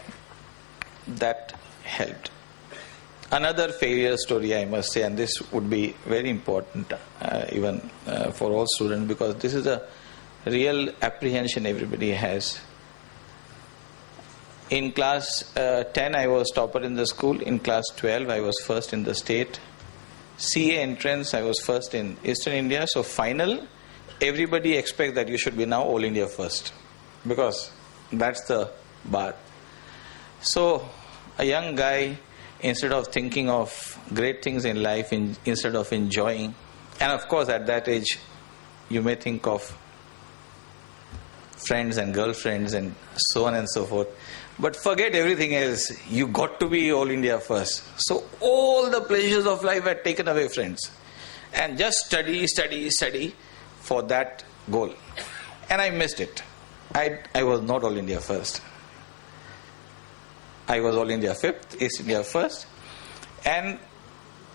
That helped. Another failure story, I must say, and this would be very important even for all students, because this is a real apprehension everybody has. In class 10, I was topper in the school. In class 12, I was 1st in the state. CA entrance, I was 1st in Eastern India. So final, everybody expects that you should be now All India 1st, because that's the bar. So a young guy, instead of thinking of great things in life, instead of enjoying, and of course at that age, you may think of friends and girlfriends and so on and so forth. But forget everything else. You got to be All India 1st. So all the pleasures of life were taken away, friends. And just study for that goal. And I missed it. I was not All India 1st. I was All India 5th, East India 1st. And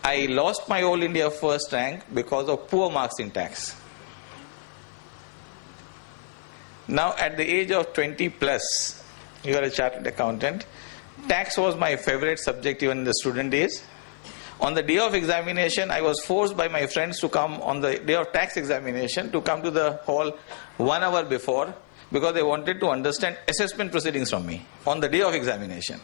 I lost my All India 1st rank because of poor marks in tax. Now at the age of 20 plus, you are a chartered accountant. Tax was my favorite subject even in the student days. On the day of examination, I was forced by my friends to come on the day of tax examination to come to the hall 1 hour before, because they wanted to understand assessment proceedings from me on the day of examination.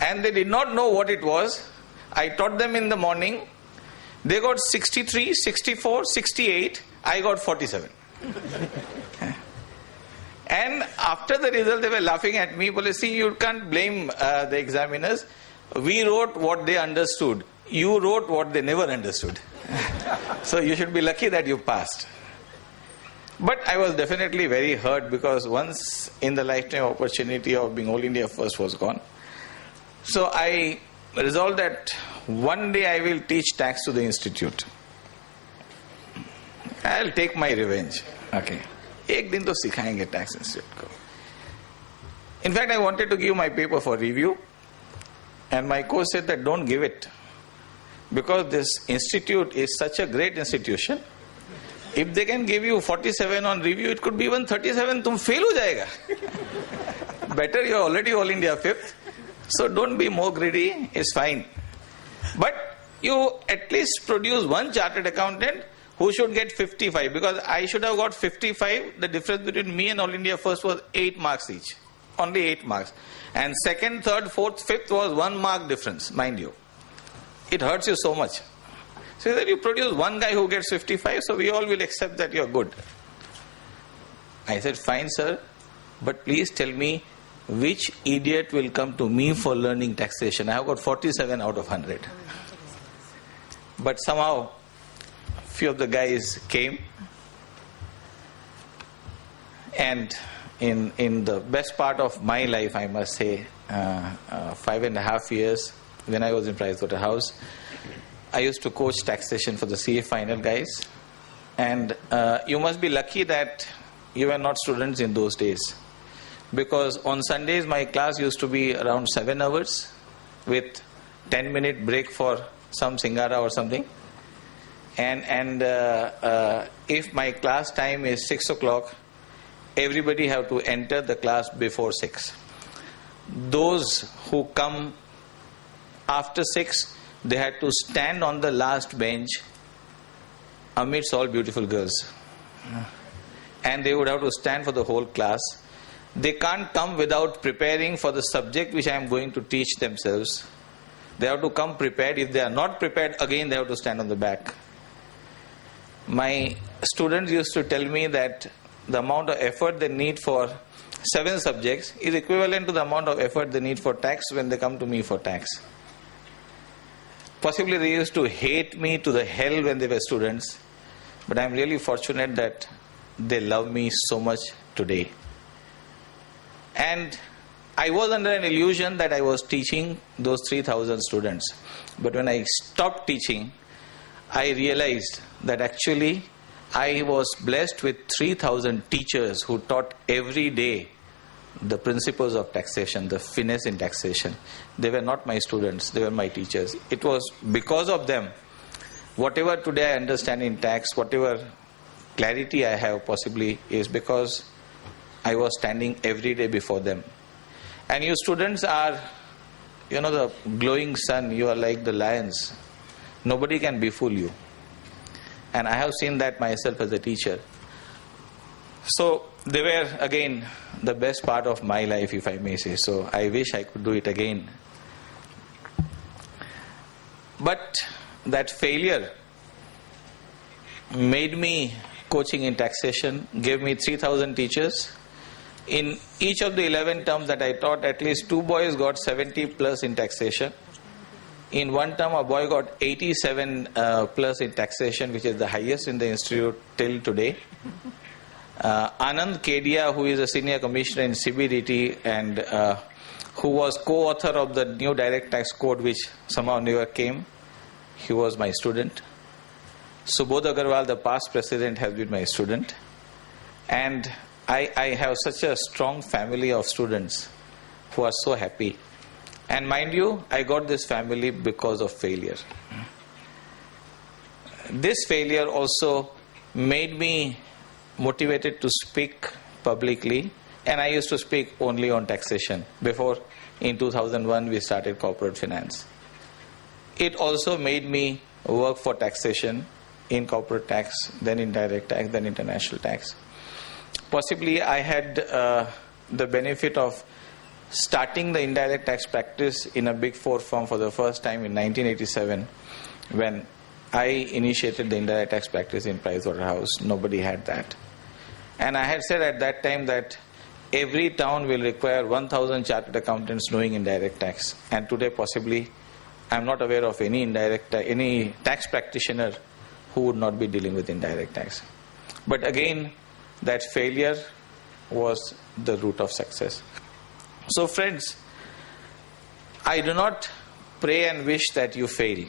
And they did not know what it was. I taught them in the morning. They got 63, 64, 68. I got 47. And after the result, they were laughing at me. But see, you can't blame the examiners. We wrote what they understood. You wrote what they never understood. So you should be lucky that you passed. But I was definitely very hurt, because once in the lifetime opportunity of being All India 1st was gone. So I resolved that one day I will teach tax to the institute. I'll take my revenge. Okay. एक दिन तो सिखाएंगे tax institute को. In fact, I wanted to give my paper for review, and my coach said that don't give it, because this institute is such a great institution. If they can give you 47 on review, it could be even 37. तुम fail हो जाएगा. Better you're already All India 5th, so don't be more greedy. It's fine. But you at least produce one chartered accountant who should get 55, because I should have got 55. The difference between me and All India 1st was 8 marks each. Only 8 marks. And 2nd, 3rd, 4th, 5th was 1 mark difference, mind you. It hurts you so much. So that you produce one guy who gets 55, so we all will accept that you're good. I said, fine sir, but please tell me which idiot will come to me for learning taxation. I have got 47 out of 100. But somehow, few of the guys came, and in the best part of my life, I must say, 5.5 years when I was in Pricewaterhouse, I used to coach taxation for the CA final guys. And you must be lucky that you were not students in those days, because on Sundays my class used to be around 7 hours with 10-minute break for some singara or something. And if my class time is 6 o'clock, everybody have to enter the class before 6. Those who come after 6, they had to stand on the last bench amidst all beautiful girls. And they would have to stand for the whole class. They can't come without preparing for the subject which I am going to teach themselves. They have to come prepared. If they are not prepared, again they have to stand on the back. My students used to tell me that the amount of effort they need for 7 subjects is equivalent to the amount of effort they need for tax when they come to me for tax. Possibly they used to hate me to the hell when they were students, but I am really fortunate that they love me so much today. And I was under an illusion that I was teaching those 3,000 students. But when I stopped teaching, I realized that actually I was blessed with 3,000 teachers who taught every day the principles of taxation, the finesse in taxation. They were not my students, they were my teachers. It was because of them, whatever today I understand in tax, whatever clarity I have possibly, is because I was standing every day before them. And you students are, the glowing sun, you are like the lions. Nobody can befool you. And I have seen that myself as a teacher. So they were, again, the best part of my life, if I may say so. I wish I could do it again. But that failure made me coaching in taxation, gave me 3,000 teachers. In each of the 11 terms that I taught, at least 2 boys got 70 plus in taxation. In one term, a boy got 87 plus in taxation, which is the highest in the institute till today. Anand Kedia, who is a senior commissioner in CBDT and who was co-author of the new direct tax code, which somehow never came, he was my student. Subodh Agarwal, the past president, has been my student. And I have such a strong family of students who are so happy. And mind you, I got this family because of failure. This failure also made me motivated to speak publicly, and I used to speak only on taxation. Before, in 2001, we started corporate finance. It also made me work for taxation in corporate tax, then in direct tax, then international tax. Possibly I had the benefit of starting the indirect tax practice in a Big Four firm for the first time in 1987 when I initiated the indirect tax practice in Pricewaterhouse. Nobody had that. And I had said at that time that every town will require 1,000 chartered accountants knowing indirect tax. And today possibly I am not aware of any tax practitioner who would not be dealing with indirect tax. But again, that failure was the root of success. So friends, I do not pray and wish that you fail.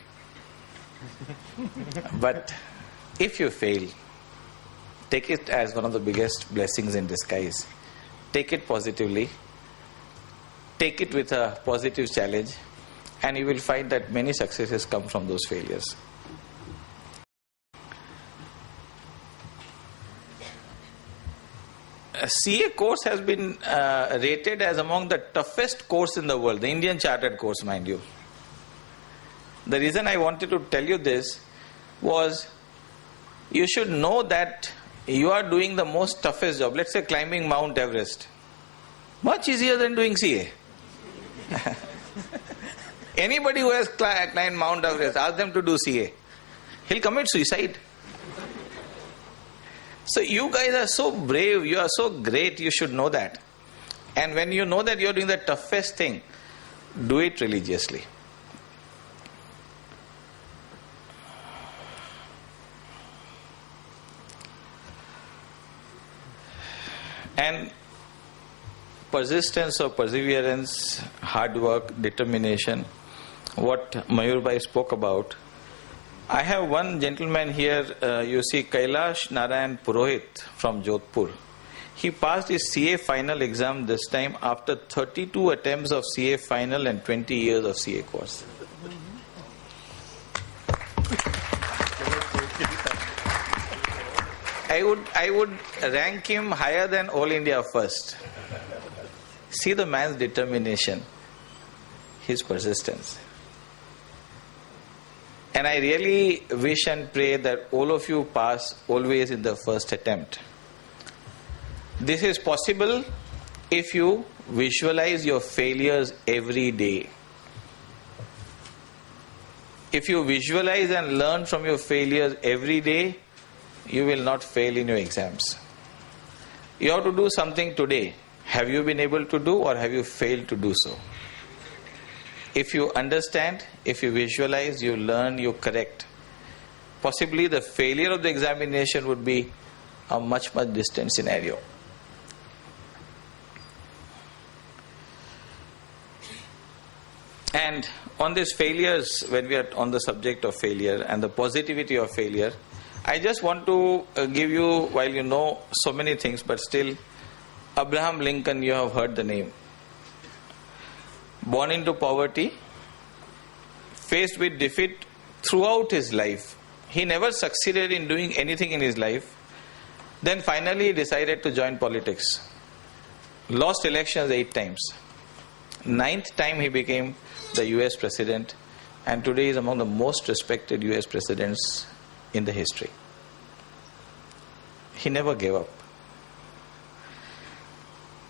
But if you fail, take it as one of the biggest blessings in disguise. Take it positively. Take it with a positive challenge, and you will find that many successes come from those failures. A CA course has been rated as among the toughest course in the world, the Indian Chartered course, mind you. The reason I wanted to tell you this was you should know that you are doing the most toughest job. Let's say climbing Mount Everest. Much easier than doing CA. Anybody who has climbed Mount Everest, ask them to do CA. He'll commit suicide. So you guys are so brave, you are so great, you should know that. And when you know that you are doing the toughest thing, do it religiously. And persistence or perseverance, hard work, determination, what Mayur Bhai spoke about. I have one gentleman here, you see Kailash Narayan Purohit from Jodhpur. He passed his CA final exam this time after 32 attempts of CA final and 20 years of CA course. I would rank him higher than All India first. See the man's determination, his persistence. And I really wish and pray that all of you pass always in the first attempt. This is possible if you visualize your failures every day. If you visualize and learn from your failures every day, you will not fail in your exams. You have to do something today. Have you been able to do, or have you failed to do so? If you understand, if you visualize, you learn, you correct. Possibly the failure of the examination would be a much distant scenario. And on these failures, when we are on the subject of failure and the positivity of failure, I just want to give you, while you know so many things, but still, Abraham Lincoln, you have heard the name. Born into poverty, faced with defeat throughout his life. He never succeeded in doing anything in his life. Then finally he decided to join politics. Lost elections 8 times. 9th time he became the US president, and today is among the most respected US presidents in the history. He never gave up.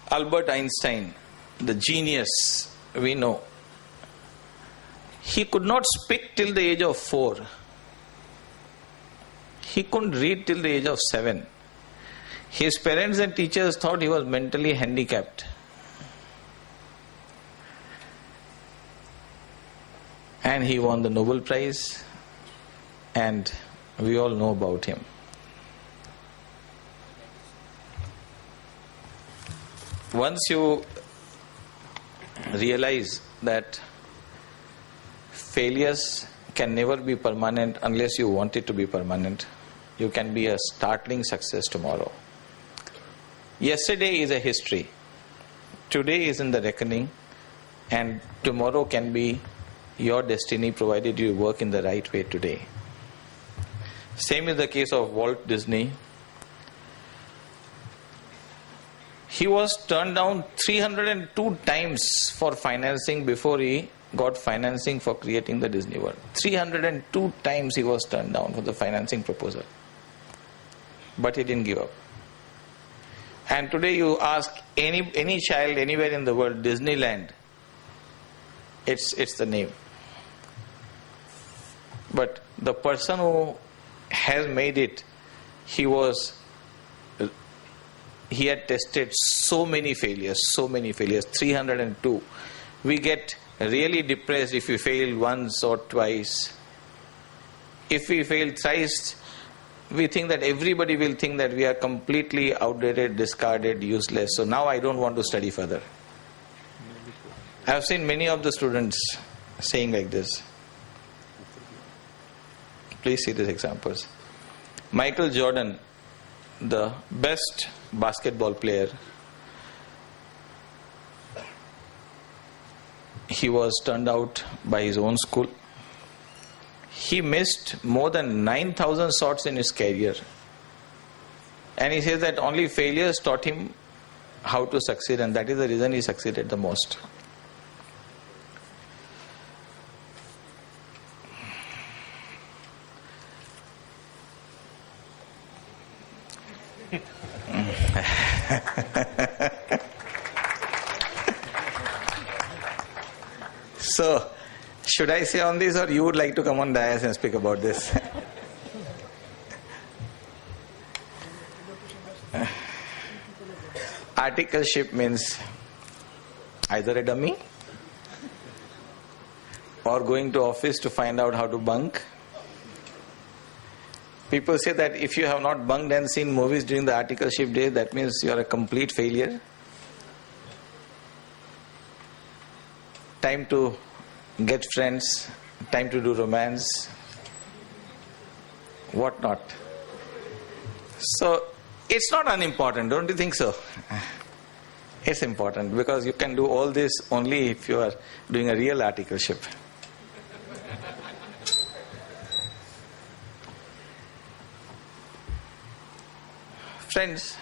Albert Einstein, the genius we know, he could not speak till the age of 4. He couldn't read till the age of 7. His parents and teachers thought he was mentally handicapped. And he won the Nobel Prize, and we all know about him. Once you realize that failures can never be permanent unless you want it to be permanent, you can be a startling success tomorrow. Yesterday is a history. Today is in the reckoning, and tomorrow can be your destiny provided you work in the right way today. Same is the case of Walt Disney. He was turned down 302 times for financing before he got financing for creating the Disney World. 302 times he was turned down for the financing proposal. But he didn't give up. And today you ask any child anywhere in the world, Disneyland, it's the name. But the person who has made it, he had tested so many failures, 302. We get really depressed if we fail once or twice. If we fail thrice, we think that everybody will think that we are completely outdated, discarded, useless. So now I don't want to study further. I have seen many of the students saying like this. Please see these examples. Michael Jordan, the best basketball player, he was turned out by his own school. He missed more than 9,000 shots in his career. And he says that only failures taught him how to succeed, and that is the reason he succeeded the most. So, should I say on this, or you would like to come on dais and speak about this? Articleship means either a dummy or going to office to find out how to bunk. People say that if you have not bunked and seen movies during the articleship days, that means you are a complete failure. Time to get friends, time to do romance, what not. So, it's not unimportant, don't you think so? It's important, because you can do all this only if you are doing a real articleship. Friends,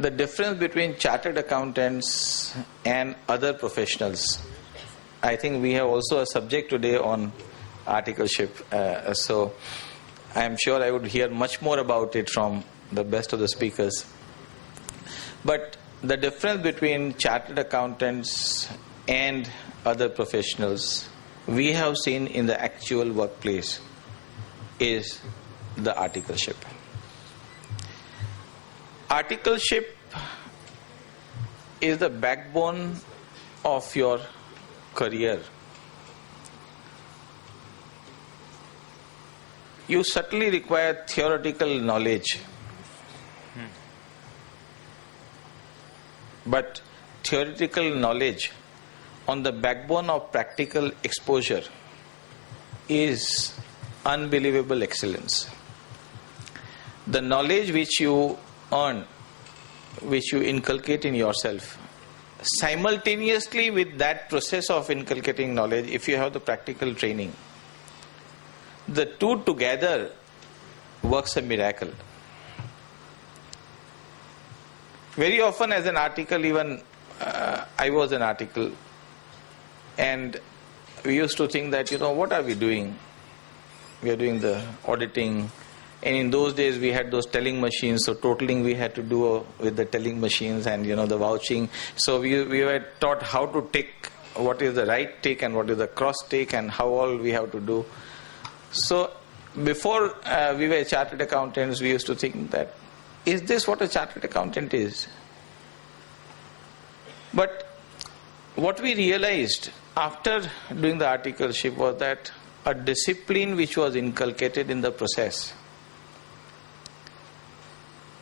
the difference between chartered accountants and other professionals, I think we have also a subject today on articleship. So I am sure I would hear much more about it from the best of the speakers. But the difference between chartered accountants and other professionals we have seen in the actual workplace is the articleship. Articleship is the backbone of your career. You certainly require theoretical knowledge, but theoretical knowledge on the backbone of practical exposure is unbelievable excellence. The knowledge which you earn, which you inculcate in yourself, simultaneously with that process of inculcating knowledge, if you have the practical training, the two together works a miracle. Very often as an article, even I was an article, and we used to think that, what are we doing? We are doing the auditing, and in those days we had those telling machines, so totaling we had to do with the telling machines and the vouching. So we were taught how to take, what is the right take and what is the cross take, and how all we have to do. So before we were chartered accountants, we used to think that, is this what a chartered accountant is? But what we realized after doing the articleship was that a discipline which was inculcated in the process.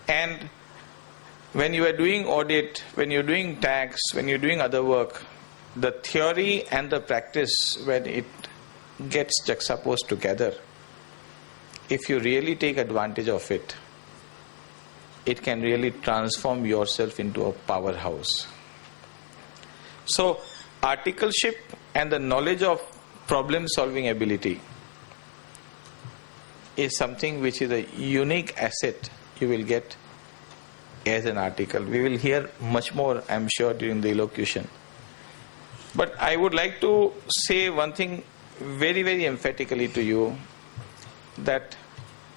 And when you are doing audit, when you're doing tax, when you're doing other work, the theory and the practice, when it gets juxtaposed together, if you really take advantage of it, it can really transform yourself into a powerhouse. So, articleship and the knowledge of problem-solving ability is something which is a unique asset you will get as an article. We will hear much more, I am sure, during the elocution. But I would like to say one thing very, very emphatically to you, that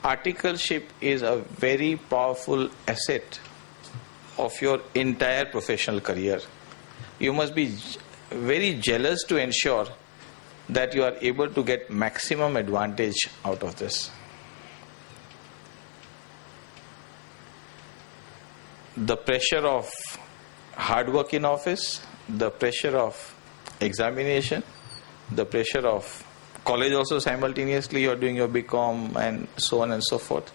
articleship is a very powerful asset of your entire professional career. You must be very jealous to ensure that you are able to get maximum advantage out of this. The pressure of hard work in office, the pressure of examination, the pressure of college also simultaneously, you are doing your BCom and so on and so forth.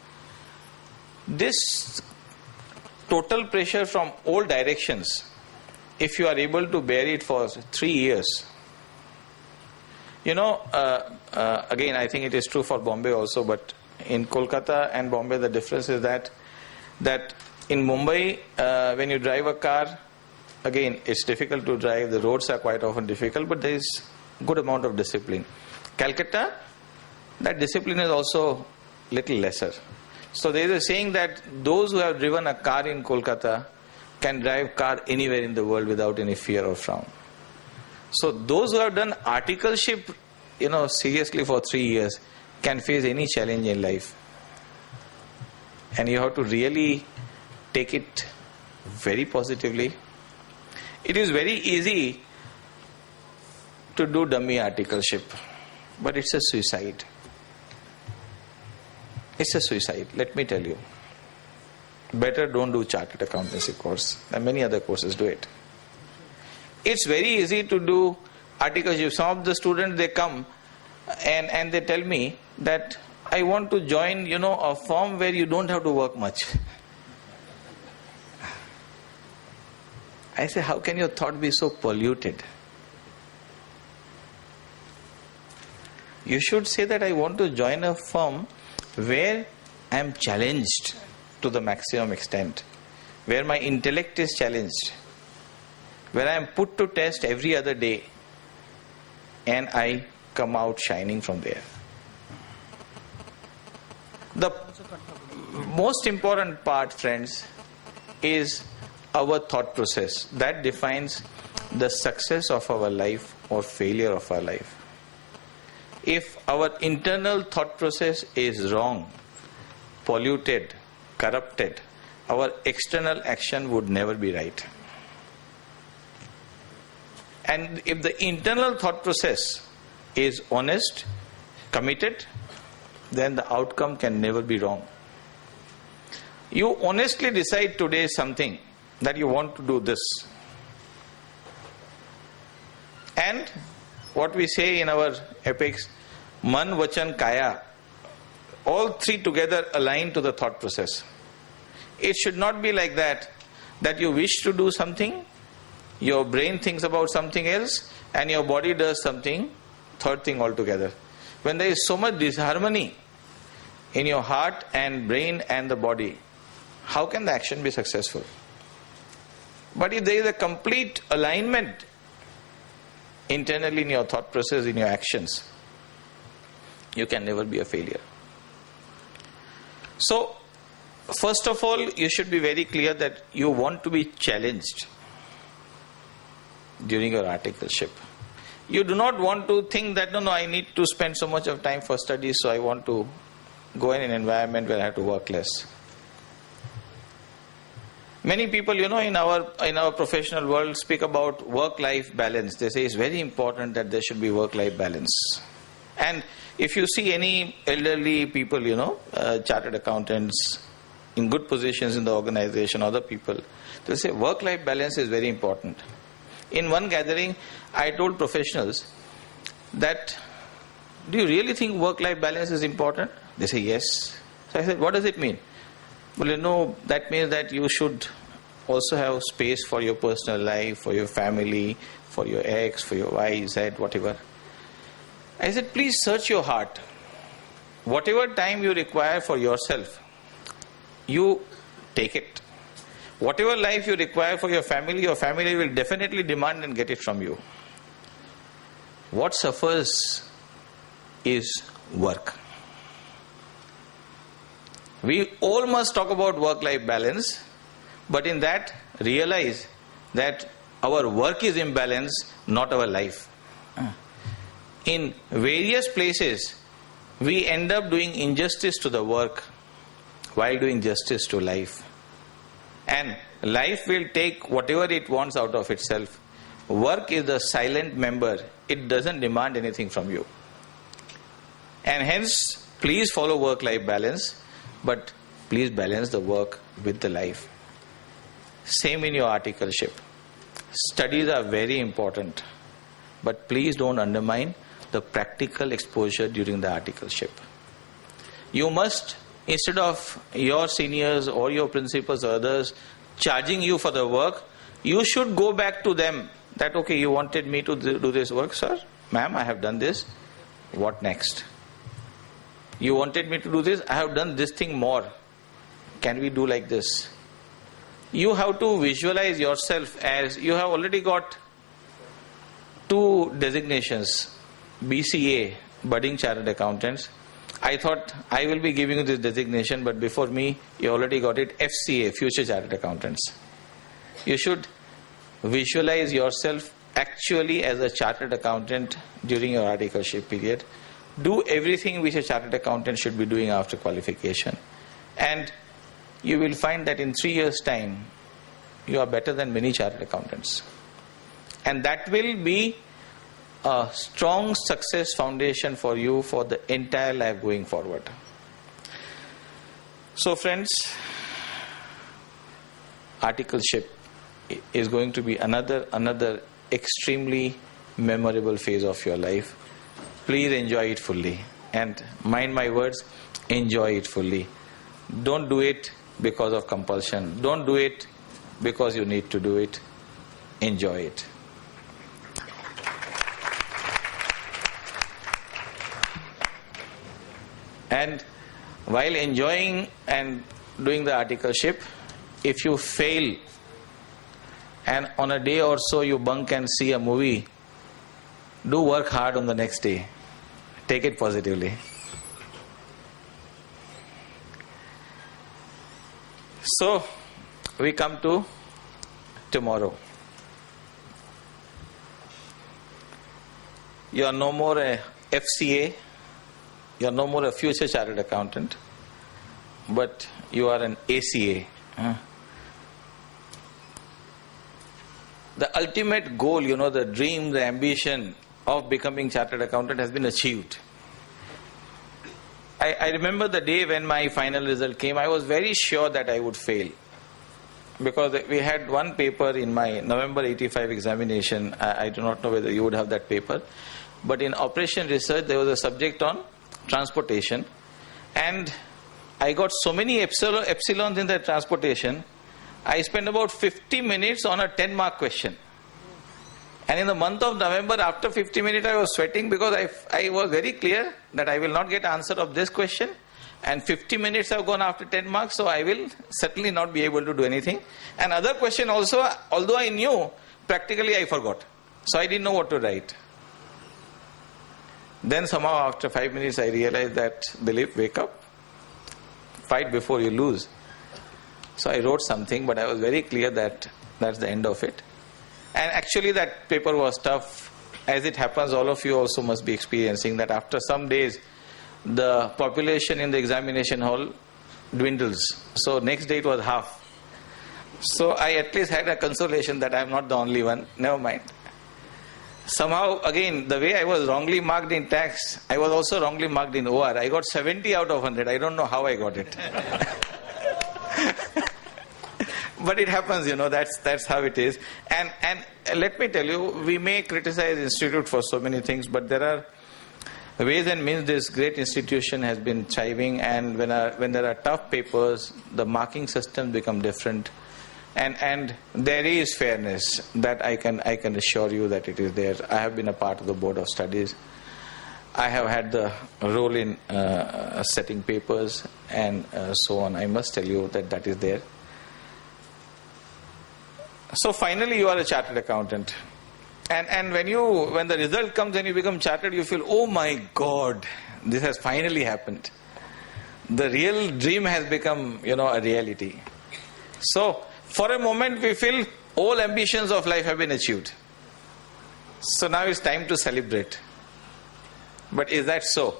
This total pressure from all directions, if you are able to bear it for 3 years, again, I think it is true for Bombay also, but in Kolkata and Bombay the difference is that in Mumbai, when you drive a car, again, it's difficult to drive, the roads are quite often difficult, but there is good amount of discipline. Calcutta, that discipline is also little lesser. So there is a saying that those who have driven a car in Kolkata can drive car anywhere in the world without any fear or frown. So those who have done articleship, seriously for 3 years can face any challenge in life. And you have to really take it very positively. It is very easy to do dummy articleship, but it's a suicide. It's a suicide, let me tell you. Better don't do chartered accountancy course, and many other courses do it. It's very easy to do articleship. Some of the students, they come and they tell me that I want to join, a firm where you don't have to work much. I say, how can your thought be so polluted? You should say that I want to join a firm where I am challenged to the maximum extent, where my intellect is challenged, where I am put to test every other day, and I come out shining from there. The most important part, friends, is our thought process. That defines the success of our life or failure of our life. If our internal thought process is wrong, polluted, corrupted, our external action would never be right. And if the internal thought process is honest, committed, then the outcome can never be wrong. You honestly decide today something, that you want to do this. And what we say in our epics, Man, Vachan, Kaya, all three together align to the thought process. It should not be like that you wish to do something, your brain thinks about something else, and your body does something, third thing altogether. When there is so much disharmony in your heart and brain and the body, how can the action be successful? But if there is a complete alignment internally in your thought process, in your actions, you can never be a failure. So, first of all, you should be very clear that you want to be challenged during your articleship. You do not want to think that, no, I need to spend so much of time for studies, so I want to go in an environment where I have to work less. Many people, in our professional world speak about work-life balance. They say it's very important that there should be work-life balance. And if you see any elderly people, chartered accountants in good positions in the organization, other people, they'll say work-life balance is very important. In one gathering, I told professionals that, do you really think work-life balance is important? They say yes. So I said, what does it mean? Well, that means that you should also have space for your personal life, for your family, for your ex, for your Y, Z, whatever. I said, please search your heart. Whatever time you require for yourself, you take it. Whatever life you require for your family will definitely demand and get it from you. What suffers is work. We all must talk about work-life balance, but in that realize that our work is imbalanced, not our life. In various places, we end up doing injustice to the work while doing justice to life. And life will take whatever it wants out of itself. Work is the silent member. It doesn't demand anything from you. And hence, please follow work-life balance, but please balance the work with the life. Same in your articleship. Studies are very important, but please don't undermine the practical exposure during the articleship. You must, instead of your seniors or your principals or others charging you for the work, you should go back to them that, okay, you wanted me to do this work, sir, ma'am, I have done this, what next? You wanted me to do this, I have done this thing more, can we do like this? You have to visualize yourself as you have already got 2 designations, BCA, Budding Chartered Accountants. I thought I will be giving you this designation, but before me, you already got it, FCA, Future Chartered Accountants. You should visualize yourself actually as a chartered accountant during your articleship period. Do everything which a chartered accountant should be doing after qualification. And you will find that in 3 years' time, you are better than many chartered accountants. And that will be a strong success foundation for you for the entire life going forward. So friends, articleship is going to be another extremely memorable phase of your life. Please enjoy it fully. And mind my words, enjoy it fully. Don't do it because of compulsion. Don't do it because you need to do it. Enjoy it. And while enjoying and doing the articleship, if you fail and on a day or so you bunk and see a movie, do work hard on the next day. Take it positively. So, we come to tomorrow. You are no more a FCA, you are no more a future chartered accountant, but you are an ACA. The ultimate goal, the dream, the ambition of becoming chartered accountant has been achieved. I remember the day when my final result came, I was very sure that I would fail. Because we had one paper in my November 85 examination, I do not know whether you would have that paper, but in operation research there was a subject on transportation, and I got so many epsilons in the transportation, I spent about 50 minutes on a 10-mark question. And in the month of November, after 50 minutes, I was sweating because I was very clear that I will not get answer of this question. And 50 minutes have gone after 10 marks, so I will certainly not be able to do anything. And other question also, although I knew, practically I forgot. So I didn't know what to write. Then somehow after 5 minutes, I realized that, Dilip, wake up. Fight before you lose. So I wrote something, but I was very clear that that's the end of it. And actually that paper was tough. As it happens, all of you also must be experiencing that after some days, the population in the examination hall dwindles. So next day it was half. So I at least had a consolation that I am not the only one. Never mind. Somehow, again, the way I was wrongly marked in tax, I was also wrongly marked in OR. I got 70 out of 100. I don't know how I got it. But it happens, that's how it is. And let me tell you, we may criticize institute for so many things, but there are ways and means this great institution has been thriving, and when there are tough papers, the marking systems become different. And there is fairness, that I can assure you that it is there. I have been a part of the board of studies. I have had the role in setting papers and so on. I must tell you that is there. So finally you are a chartered accountant. And when the result comes and you become chartered, you feel, oh my God, this has finally happened. The real dream has become, a reality. So for a moment we feel all ambitions of life have been achieved. So now it's time to celebrate. But is that so?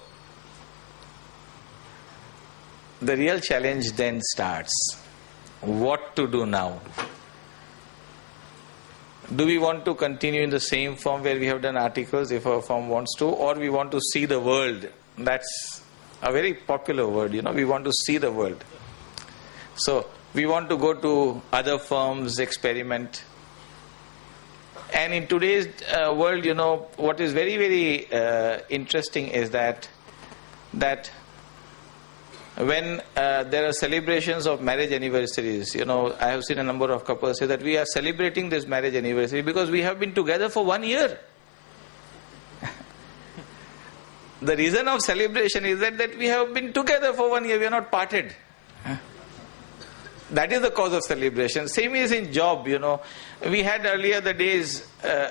The real challenge then starts. What to do now? Do we want to continue in the same form where we have done articles, if our firm wants to, or we want to see the world? That's a very popular word, we want to see the world. So we want to go to other firms, experiment. And in today's world, what is very, very interesting is that when there are celebrations of marriage anniversaries, I have seen a number of couples say that we are celebrating this marriage anniversary because we have been together for 1 year. The reason of celebration is that we have been together for 1 year, we are not parted. That is the cause of celebration. Same is in job, We had earlier the days,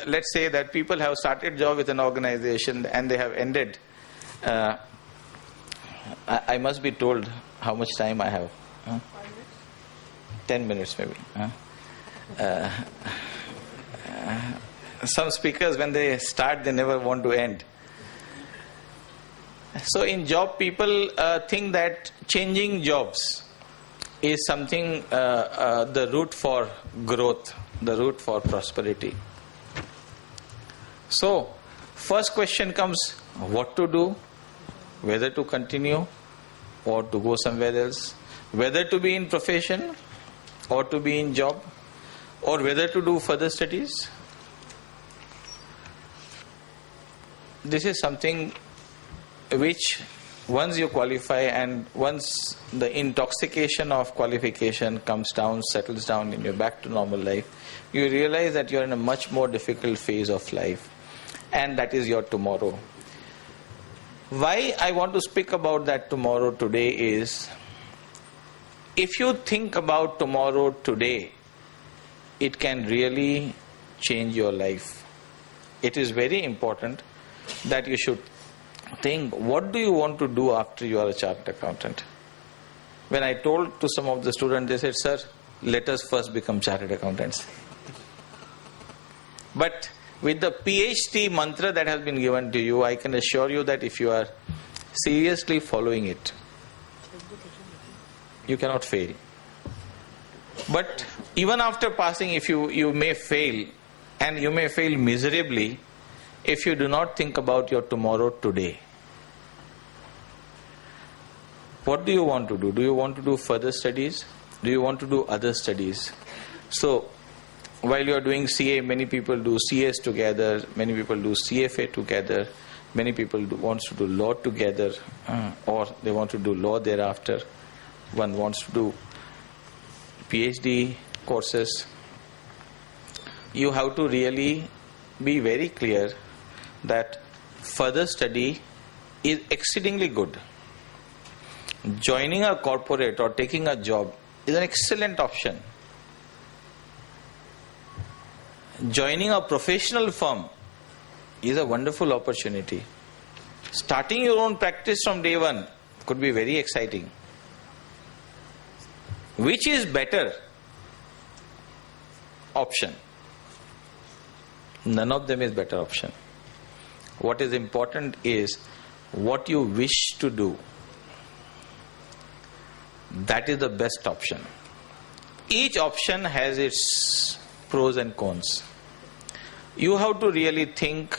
let's say that people have started job with an organization and they have ended. I must be told how much time I have. 10 minutes maybe. Some speakers, when they start, they never want to end. So in job, people think that changing jobs is something, the route for growth, the route for prosperity. So first question comes, what to do? Whether to continue or to go somewhere else, whether to be in profession or to be in job, or whether to do further studies. This is something which once you qualify and once the intoxication of qualification comes down, settles down and you're back to normal life, you realize that you're in a much more difficult phase of life, and that is your tomorrow. Why I want to speak about that tomorrow today is, if you think about tomorrow today, it can really change your life. It is very important that you should think, what do you want to do after you are a chartered accountant? When I told to some of the students, they said, "Sir, let us first become chartered accountants." But with the PhD mantra that has been given to you, I can assure you that if you are seriously following it, you cannot fail. But even after passing, if you may fail, and you may fail miserably if you do not think about your tomorrow today. What do you want to do? Do you want to do further studies? Do you want to do other studies? So, while you are doing CA, many people do CS together, many people do CFA together, many people want to do law together, or they want to do law thereafter. One wants to do PhD courses. You have to really be very clear that further study is exceedingly good. Joining a corporate or taking a job is an excellent option. Joining a professional firm is a wonderful opportunity. Starting your own practice from day one could be very exciting. Which is better option? None of them is better option. What is important is what you wish to do. That is the best option. Each option has its pros and cons. You have to really think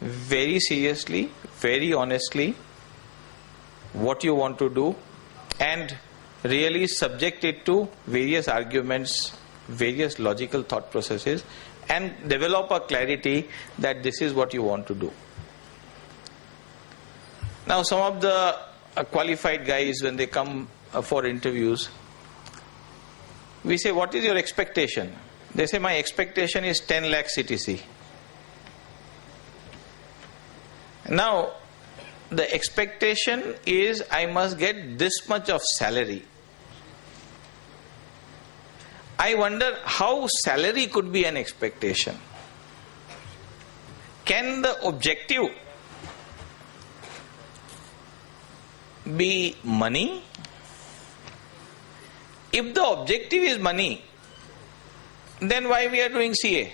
very seriously, very honestly what you want to do, and really subject it to various arguments, various logical thought processes, and develop a clarity that this is what you want to do. Now, some of the qualified guys, when they come for interviews, we say, "What is your expectation?" They say, "My expectation is 10 lakh CTC. Now, the expectation is I must get this much of salary. I wonder how salary could be an expectation. Can the objective be money? If the objective is money, then why we are doing CA?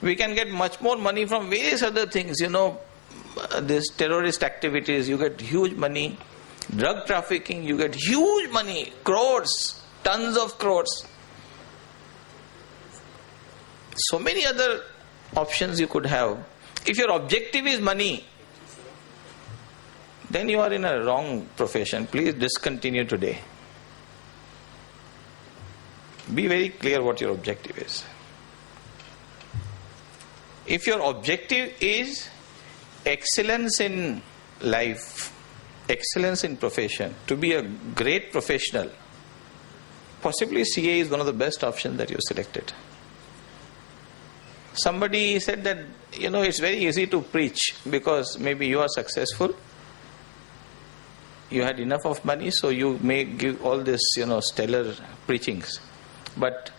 We can get much more money from various other things, this terrorist activities, you get huge money. Drug trafficking, you get huge money, crores, tons of crores. So many other options you could have. If your objective is money, then you are in a wrong profession. Please discontinue today. Be very clear what your objective is. If your objective is excellence in life, excellence in profession, to be a great professional, possibly CA is one of the best options that you selected. Somebody said that, it's very easy to preach because maybe you are successful, you had enough of money, so you may give all this, stellar preachings. But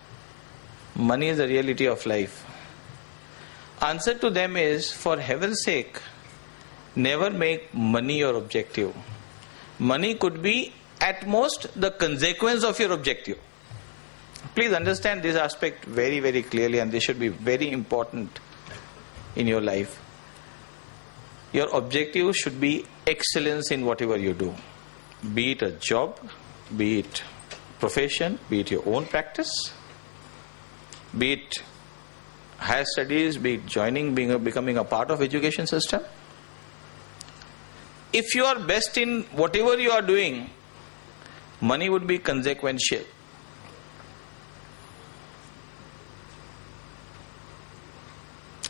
money is the reality of life. Answer to them is, for heaven's sake, never make money your objective. Money could be at most the consequence of your objective. Please understand this aspect very, very clearly, and this should be very important in your life. Your objective should be excellence in whatever you do. Be it a job, be it profession, be it your own practice, be it higher studies, be it becoming a part of education system. If you are best in whatever you are doing, money would be consequential.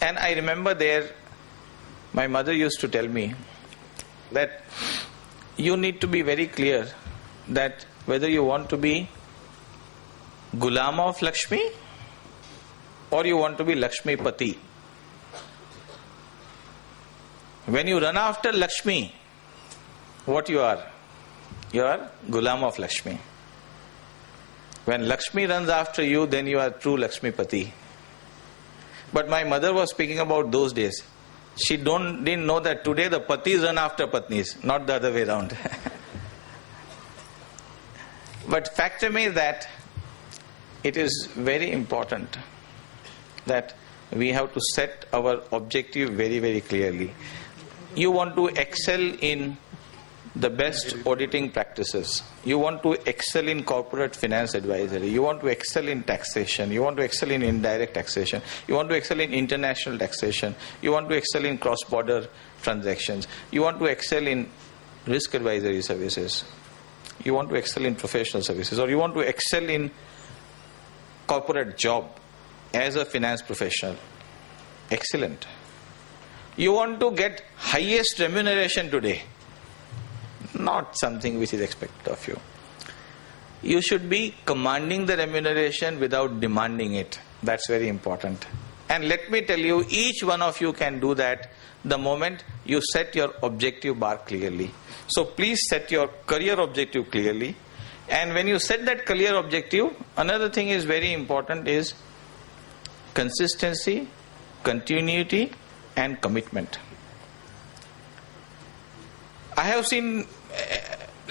And I remember my mother used to tell me that you need to be very clear that whether you want to be Gulama of Lakshmi or you want to be Lakshmi Pati. When you run after Lakshmi, what you are? You are Gulama of Lakshmi. When Lakshmi runs after you, then you are true Lakshmi Pati. But my mother was speaking about those days. She didn't know that today the Patis run after Patnis, not the other way around. But fact remains that it is very important that we have to set our objective very, very clearly. You want to excel in the best auditing practices. You want to excel in corporate finance advisory. You want to excel in taxation. You want to excel in indirect taxation. You want to excel in international taxation. You want to excel in cross-border transactions. You want to excel in risk advisory services. You want to excel in professional services. Or you want to excel in corporate job as a finance professional. Excellent. You want to get highest remuneration today. Not something which is expected of you. You should be commanding the remuneration without demanding it. That's very important. And let me tell you, each one of you can do that the moment you set your objective bar clearly. So please set your career objective clearly. And when you set that career objective, another thing is very important is consistency, continuity, and commitment. I have seen,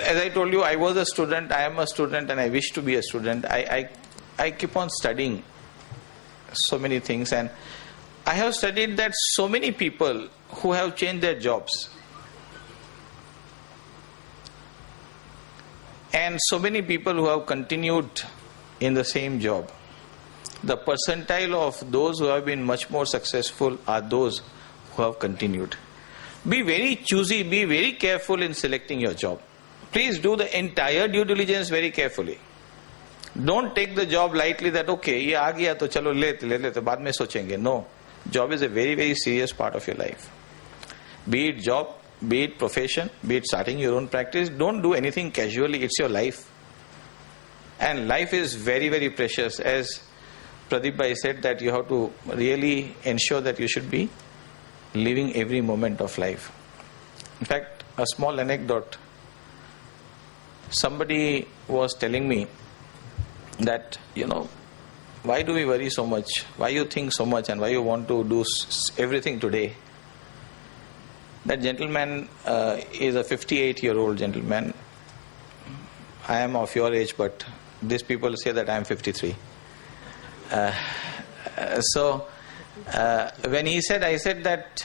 as I told you, I was a student, I am a student, and I wish to be a student. I keep on studying so many things, and I have studied that so many people who have changed their jobs, and so many people who have continued in the same job. The percentile of those who have been much more successful are those who have continued. Be very choosy, be very careful in selecting your job. Please do the entire due diligence very carefully. Don't take the job lightly that, okay, ye aa gaya to chalo le lete, baad mein sochenge. No. Job is a very, very serious part of your life. Be it job, be it profession, be it starting your own practice, don't do anything casually. It's your life. And life is very, very precious. As Pradeep Bhai said, that you have to really ensure that you should be living every moment of life. In fact, a small anecdote. Somebody was telling me that, why do we worry so much? Why you think so much and why you want to do everything today? That gentleman is a 58-year-old gentleman. I am of your age, but these people say that I am 53. When he said, I said that,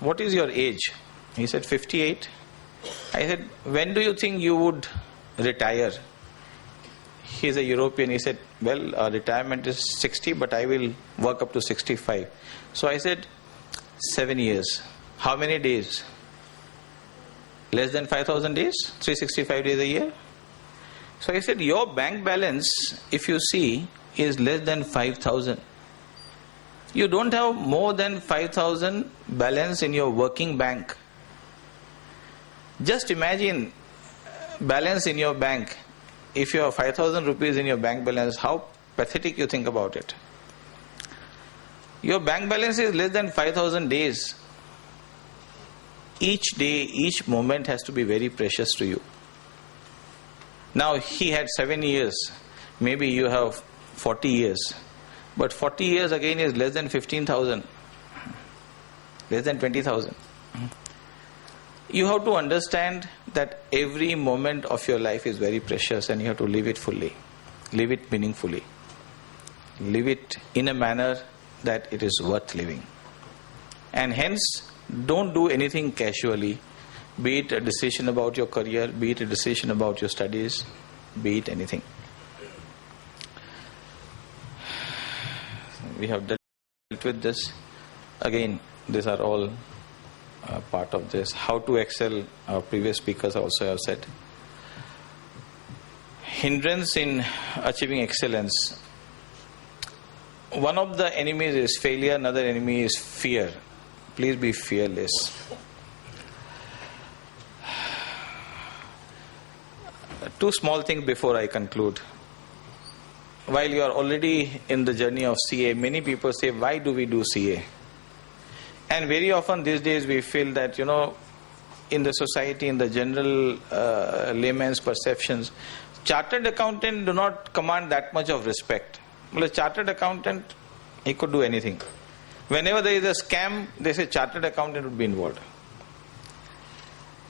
what is your age? He said, 58. I said, when do you think you would retire? He is a European. He said, well, retirement is 60, but I will work up to 65. So I said, 7 years. How many days? Less than 5,000 days? 365 days a year? So I said, your bank balance, if you see, is less than 5,000. You don't have more than 5,000 balance in your working bank. Just imagine balance in your bank. If you have 5,000 rupees in your bank balance, how pathetic you think about it. Your bank balance is less than 5,000 days. Each day, each moment has to be very precious to you. Now, he had 7 years. Maybe you have 40 years. But 40 years again is less than 15,000. Less than 20,000. You have to understand that every moment of your life is very precious and you have to live it fully. Live it meaningfully. Live it in a manner that it is worth living. And hence, don't do anything casually. Be it a decision about your career, be it a decision about your studies, be it anything. We have dealt with this. Again, these are all part of this. How to excel, our previous speakers also have said. Hindrance in achieving excellence. One of the enemies is failure, another enemy is fear. Please be fearless. Two small things before I conclude. While you are already in the journey of CA, many people say, why do we do CA? And very often these days we feel that, in the society, in the general layman's perceptions, chartered accountant do not command that much of respect. Well, a chartered accountant, he could do anything. Whenever there is a scam, they say chartered accountant would be involved.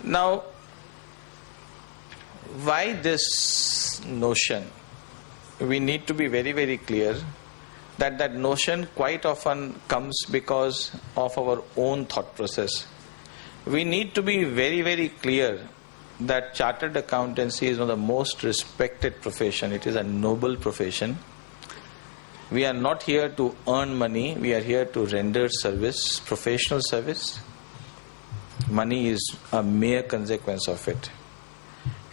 Now, why this notion? We need to be very, very clear that that notion quite often comes because of our own thought process. We need to be very, very clear that chartered accountancy is one of the most respected profession. It is a noble profession. We are not here to earn money. We are here to render service, professional service. Money is a mere consequence of it.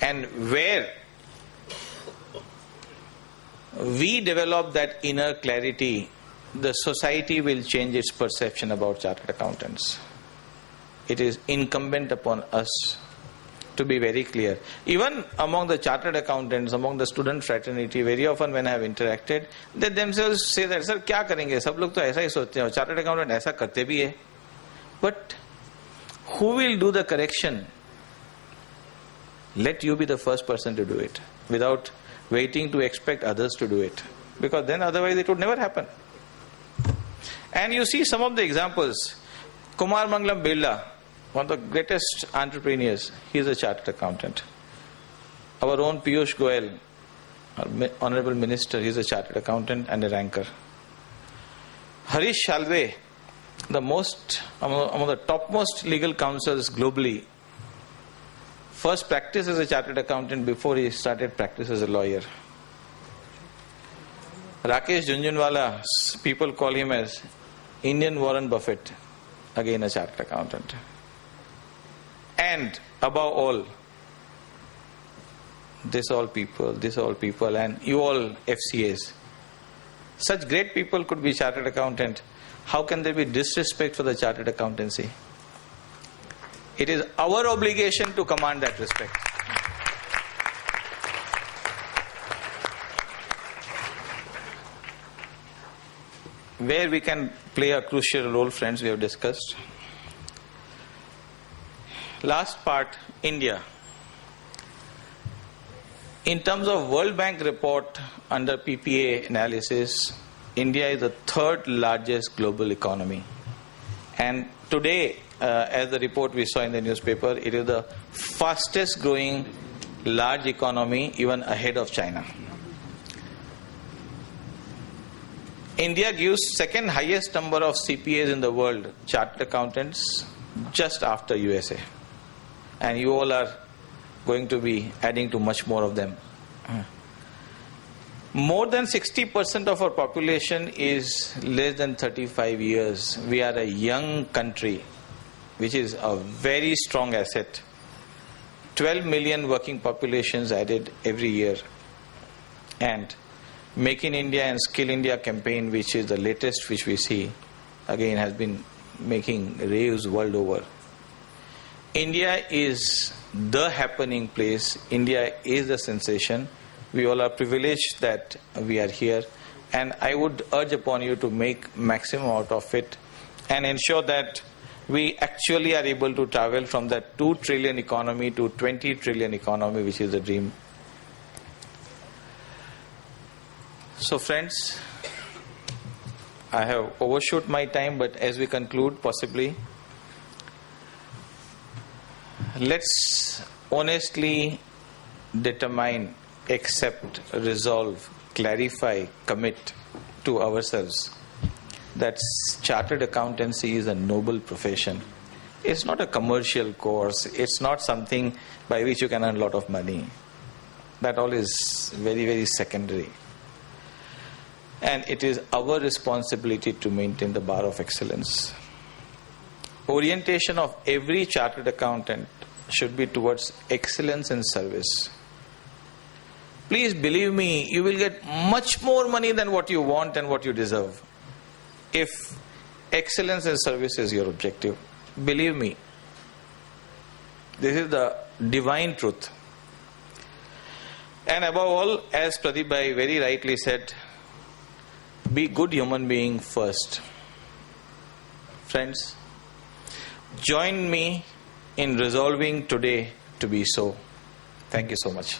And where we develop that inner clarity, the society will change its perception about chartered accountants. It is incumbent upon us to be very clear. Even among the chartered accountants, among the student fraternity, very often when I have interacted, they themselves say that, sir, क्या करेंगे? सब लोग तो ऐसा ही सोचते हैं, chartered accountant ऐसा करते भी है. But who will do the correction? Let you be the first person to do it, without waiting to expect others to do it. Because then otherwise it would never happen. And you see some of the examples. Kumar Mangalam Birla, one of the greatest entrepreneurs, he is a chartered accountant. Our own Piyush Goyal, our Honorable Minister, he is a chartered accountant and a ranker. Harish Shalve, among the topmost legal counsels globally, first practiced as a chartered accountant before he started practice as a lawyer. Rakesh Jhunjhunwala, people call him as Indian Warren Buffett, again a chartered accountant. And above all, this all people, and you all FCAs. Such great people could be chartered accountant. How can there be disrespect for the chartered accountancy? It is our obligation to command that respect. Where we can play a crucial role, friends, we have discussed. Last part, India. In terms of World Bank report under PPA analysis, India is the third largest global economy. And today, as the report we saw in the newspaper, it is the fastest growing large economy, even ahead of China. India gives second highest number of CPAs in the world, chartered accountants, just after USA. And you all are going to be adding to much more of them. More than 60% of our population is less than 35 years. We are a young country, which is a very strong asset. 12 million working populations added every year. And Make in India and Skill India campaign, which is the latest which we see, again has been making waves world over. India is the happening place. India is the sensation. We all are privileged that we are here. And I would urge upon you to make maximum out of it and ensure that we actually are able to travel from that 2 trillion economy to 20 trillion economy, which is the dream. So friends, I have overshot my time, but as we conclude, possibly, let's honestly determine, accept, resolve, clarify, commit to ourselves that chartered accountancy is a noble profession. It's not a commercial course. It's not something by which you can earn a lot of money. That all is very, very secondary. And it is our responsibility to maintain the bar of excellence. Orientation of every chartered accountant should be towards excellence in service. Please believe me, you will get much more money than what you want and what you deserve if excellence in service is your objective. Believe me, this is the divine truth. And above all, as Pradeep Bhai very rightly said, be good human being first. Friends, join me in resolving today to be so. Thank you so much.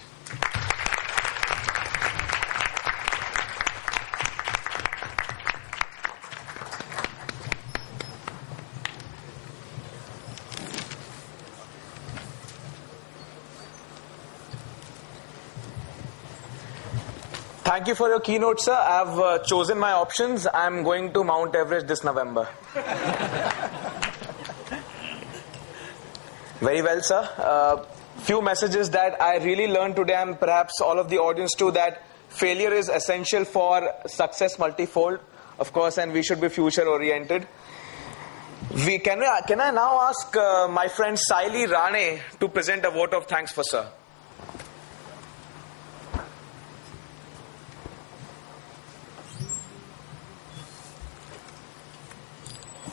Thank you for your keynote, sir. I've chosen my options. I'm going to Mount Everest this November. Very well, sir. Few messages that I really learned today, and perhaps all of the audience too, that failure is essential for success multifold, of course, and we should be future-oriented. Can I now ask my friend Saili Rane to present a vote of thanks for sir?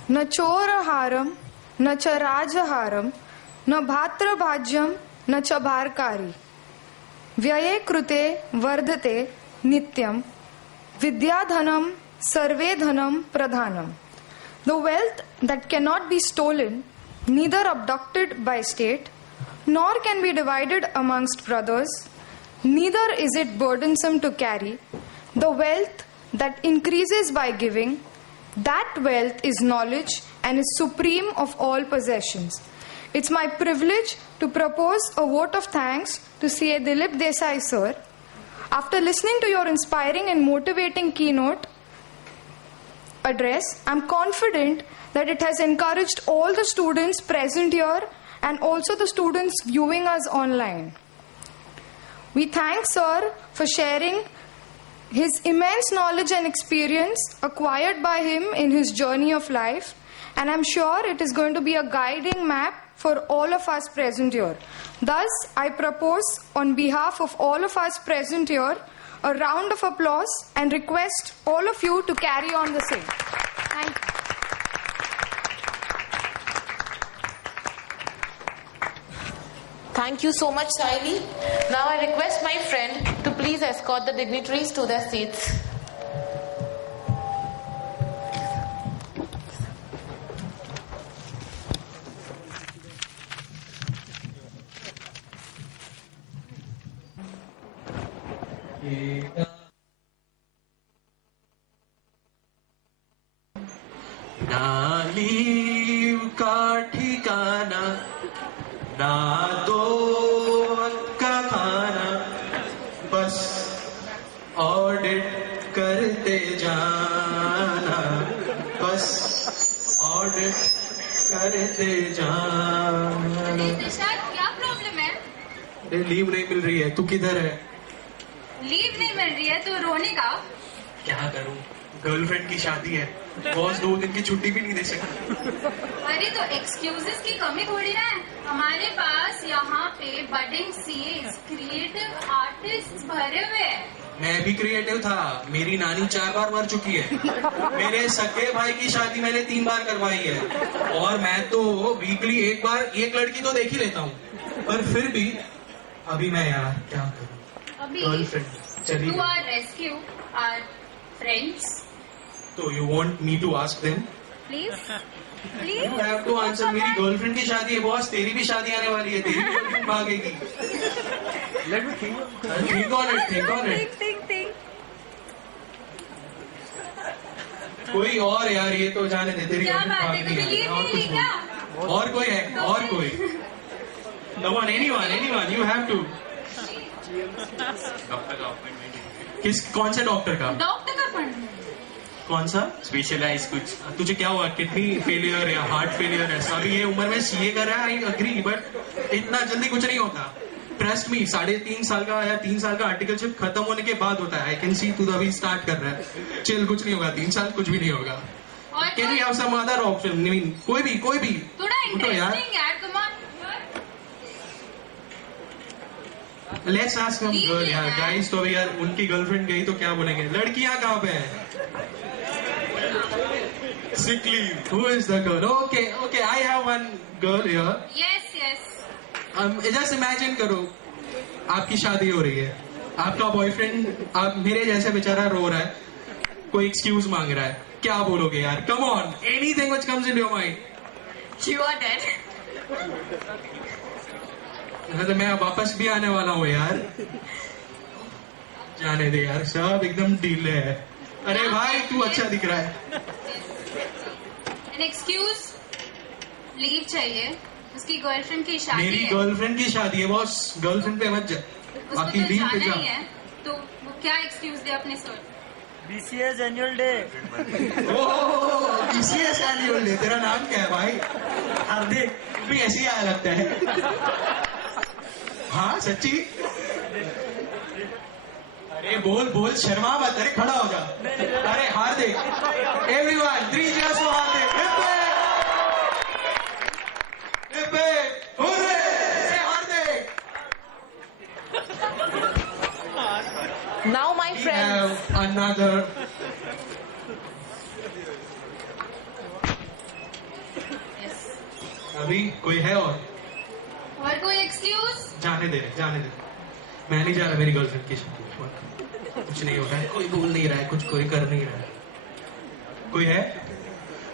न चोरहारम न च राजहारम न भात्रभाज्यम न च भारकारी व्यये कृते वर्धते नित्यम विद्याधनम सर्वे धनम प्रधानम. The wealth that cannot be stolen, neither abducted by state, nor can be divided amongst brothers, neither is it burdensome to carry. The wealth that increases by giving, that wealth is knowledge and is supreme of all possessions. It's my privilege to propose a vote of thanks to C.A. Dilip Desai sir. After listening to your inspiring and motivating keynote address, I'm confident that it has encouraged all the students present here and also the students viewing us online. We thank sir for sharing his immense knowledge and experience acquired by him in his journey of life, and I'm sure it is going to be a guiding map for all of us present here. Thus, I propose on behalf of all of us present here a round of applause and request all of you to carry on the same. Thank you. Thank you so much, Saili. Now I request my friend to please escort the dignitaries to their seats. ना leave का ठिकाना ना दो वक्त का खाना, बस audit करते जाना, बस ऑडिट करते जाना. क्या प्रॉब्लम है? लीव नहीं मिल रही है. तू किधर है? लीव नहीं मिल रही है तो रोने का? क्या करूं, गर्लफ्रेंड की शादी है, बॉस 2 दिन की छुट्टी भी नहीं दे सकती. अरे तो एक्सक्यूजेस की कमी थोड़ी ना है. हमारे पास यहाँ पे बडिंग सीएस, क्रिएटिव आर्टिस्ट भरे हुए हैं. मैं भी क्रिएटिव था. मेरी नानी 4 बार मर चुकी है. मेरे सगे भाई की शादी मैंने 3 बार करवाई है. और मैं तो वीकली 1 बार एक लड़की तो देख ही लेता हूँ. पर फिर भी अभी मैं यार क्या करूँ. गर्लफ्रेंड चली. You are rescue our friends. तो you want me to ask them? Please. You have to answer. मेरी गर्लफ्रेंड की शादी है बॉस. तेरी भी शादी आने वाली है. तेरी भी girlfriend भागेगी. Let me think. Think on it. Think on it. Think. कोई और यार, ये तो जाने दे. तेरी क्या गर्लफ्रेंड बात है? भागनी तो ये है. और नहीं कुछ क्या? बोल. और कोई है? और कोई? No one. Anyone. You have to. कौन सा डॉक्टर का? डॉक्टर का अपॉइंटमेंट. कौन सा? स्पेशलाइज कुछ. तुझे क्या हुआ? किडनी फेलियर या हार्ट फेलियर? ऐसा अभी ये उम्र में सीए कर रहा है. आई अग्री, बट इतना जल्दी कुछ नहीं होता. Trust me. 3.5 साल का या 3 साल का आर्टिकलशिप खत्म होने के बाद होता है. आई कैन सी तू अभी स्टार्ट कर रहा है. चिल, कुछ नहीं होगा. 3 साल कुछ भी नहीं होगा. Can we have some other option? I mean कोई भी थोड़ा इंटरेस्टिंग यार. Come on. Let's ask some girl यार. गाइस तो यार उनकी गर्लफ्रेंड गई तो क्या बोलेंगे. लड़कियां कहाँ पे हैं? Sick leave. Who is the girl? Okay. I have one girl here. Yes. Just imagine करो, आपकी शादी हो रही है. आपका बॉयफ्रेंड आप मेरे जैसे बेचारा रो रहा है. कोई एक्सक्यूज मांग रहा है. क्या बोलोगे यार? Come on. Anything which comes into your mind. You are dead. तो मैं वापस भी आने वाला हूँ यार. जाने दे यार. सब एकदम ढीले है. अरे भाई तू अच्छा दिख रहा है. An excuse. लीव चाहिए. उसकी गर्लफ्रेंड की शादी मेरी है. गर्लफ्रेंड की शादी है बॉस. गर्लफ्रेंड पे मत जा. उसको बाकी तो लीव पे जाना जा. ही है. तो वो क्या एक्सक्यूज दे अपने sir? BCAS annual day. BCAS annual day, तेरा नाम क्या है भाई? हार्दिक भी ऐसे ही आया लगता है। हाँ सच्ची? अरे बोल बोल, शर्मा मत, अरे खड़ा हो जा। अरे Hardik, everyone 3 cheers for Hardik. Hip hip hurray, Hardik. Now my friends, We have another. Yes. अभी कोई है और कोई एक्सक्यूज? जाने दे मैं नहीं जा रहा मेरी गर्लफ्रेंड की शादी। कुछ नहीं हो रहा है, कोई बोल नहीं रहा है, कुछ कोई कर नहीं रहा है। कोई है?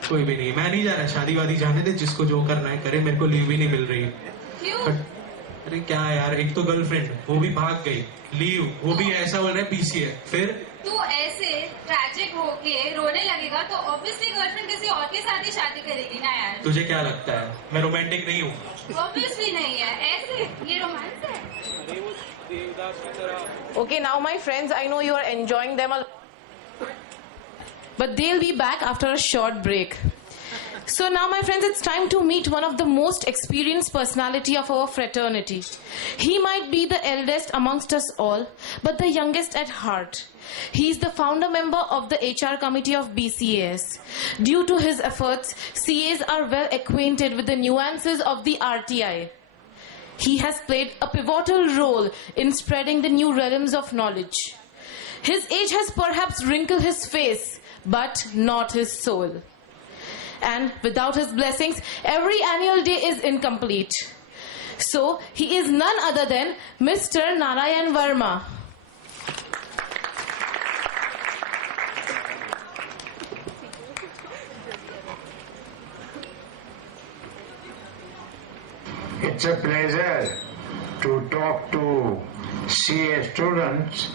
कोई भी नहीं। मैं नहीं जा रहा, शादी वादी जाने दे, जिसको जो करना है करे, मेरे को लीव ही नहीं मिल रही। क्यों? अरे क्या यार, एक तो गर्लफ्रेंड वो भी भाग गई, लीव वो भी ऐसा बोल रहा है पीसी है। फिर तू ऐसे ट्रैजिक होके रोने लगेगा तो ऑब्वियसली गर्लफ्रेंड किसी और के साथ ही शादी करेगी ना यार। तुझे क्या लगता है मैं रोमांटिक नहीं हूँ? ऑब्वियसली नहीं है, ऐसे ये रोमांस है। okay, now my friends, I know you are enjoying them a but they'll be back after a short break. So now my friends, it's time to meet one of the most experienced personality of our fraternity. He might be the eldest amongst us all, but the youngest at heart. He is the founder member of the HR committee of BCAS. Due to his efforts, CAs are well acquainted with the nuances of the RTI. He has played a pivotal role in spreading the new realms of knowledge. His age has perhaps wrinkled his face, but not his soul. And without his blessings, every annual day is incomplete. So, he is none other than Mr. Narayan Verma. It's a pleasure to talk to CA students.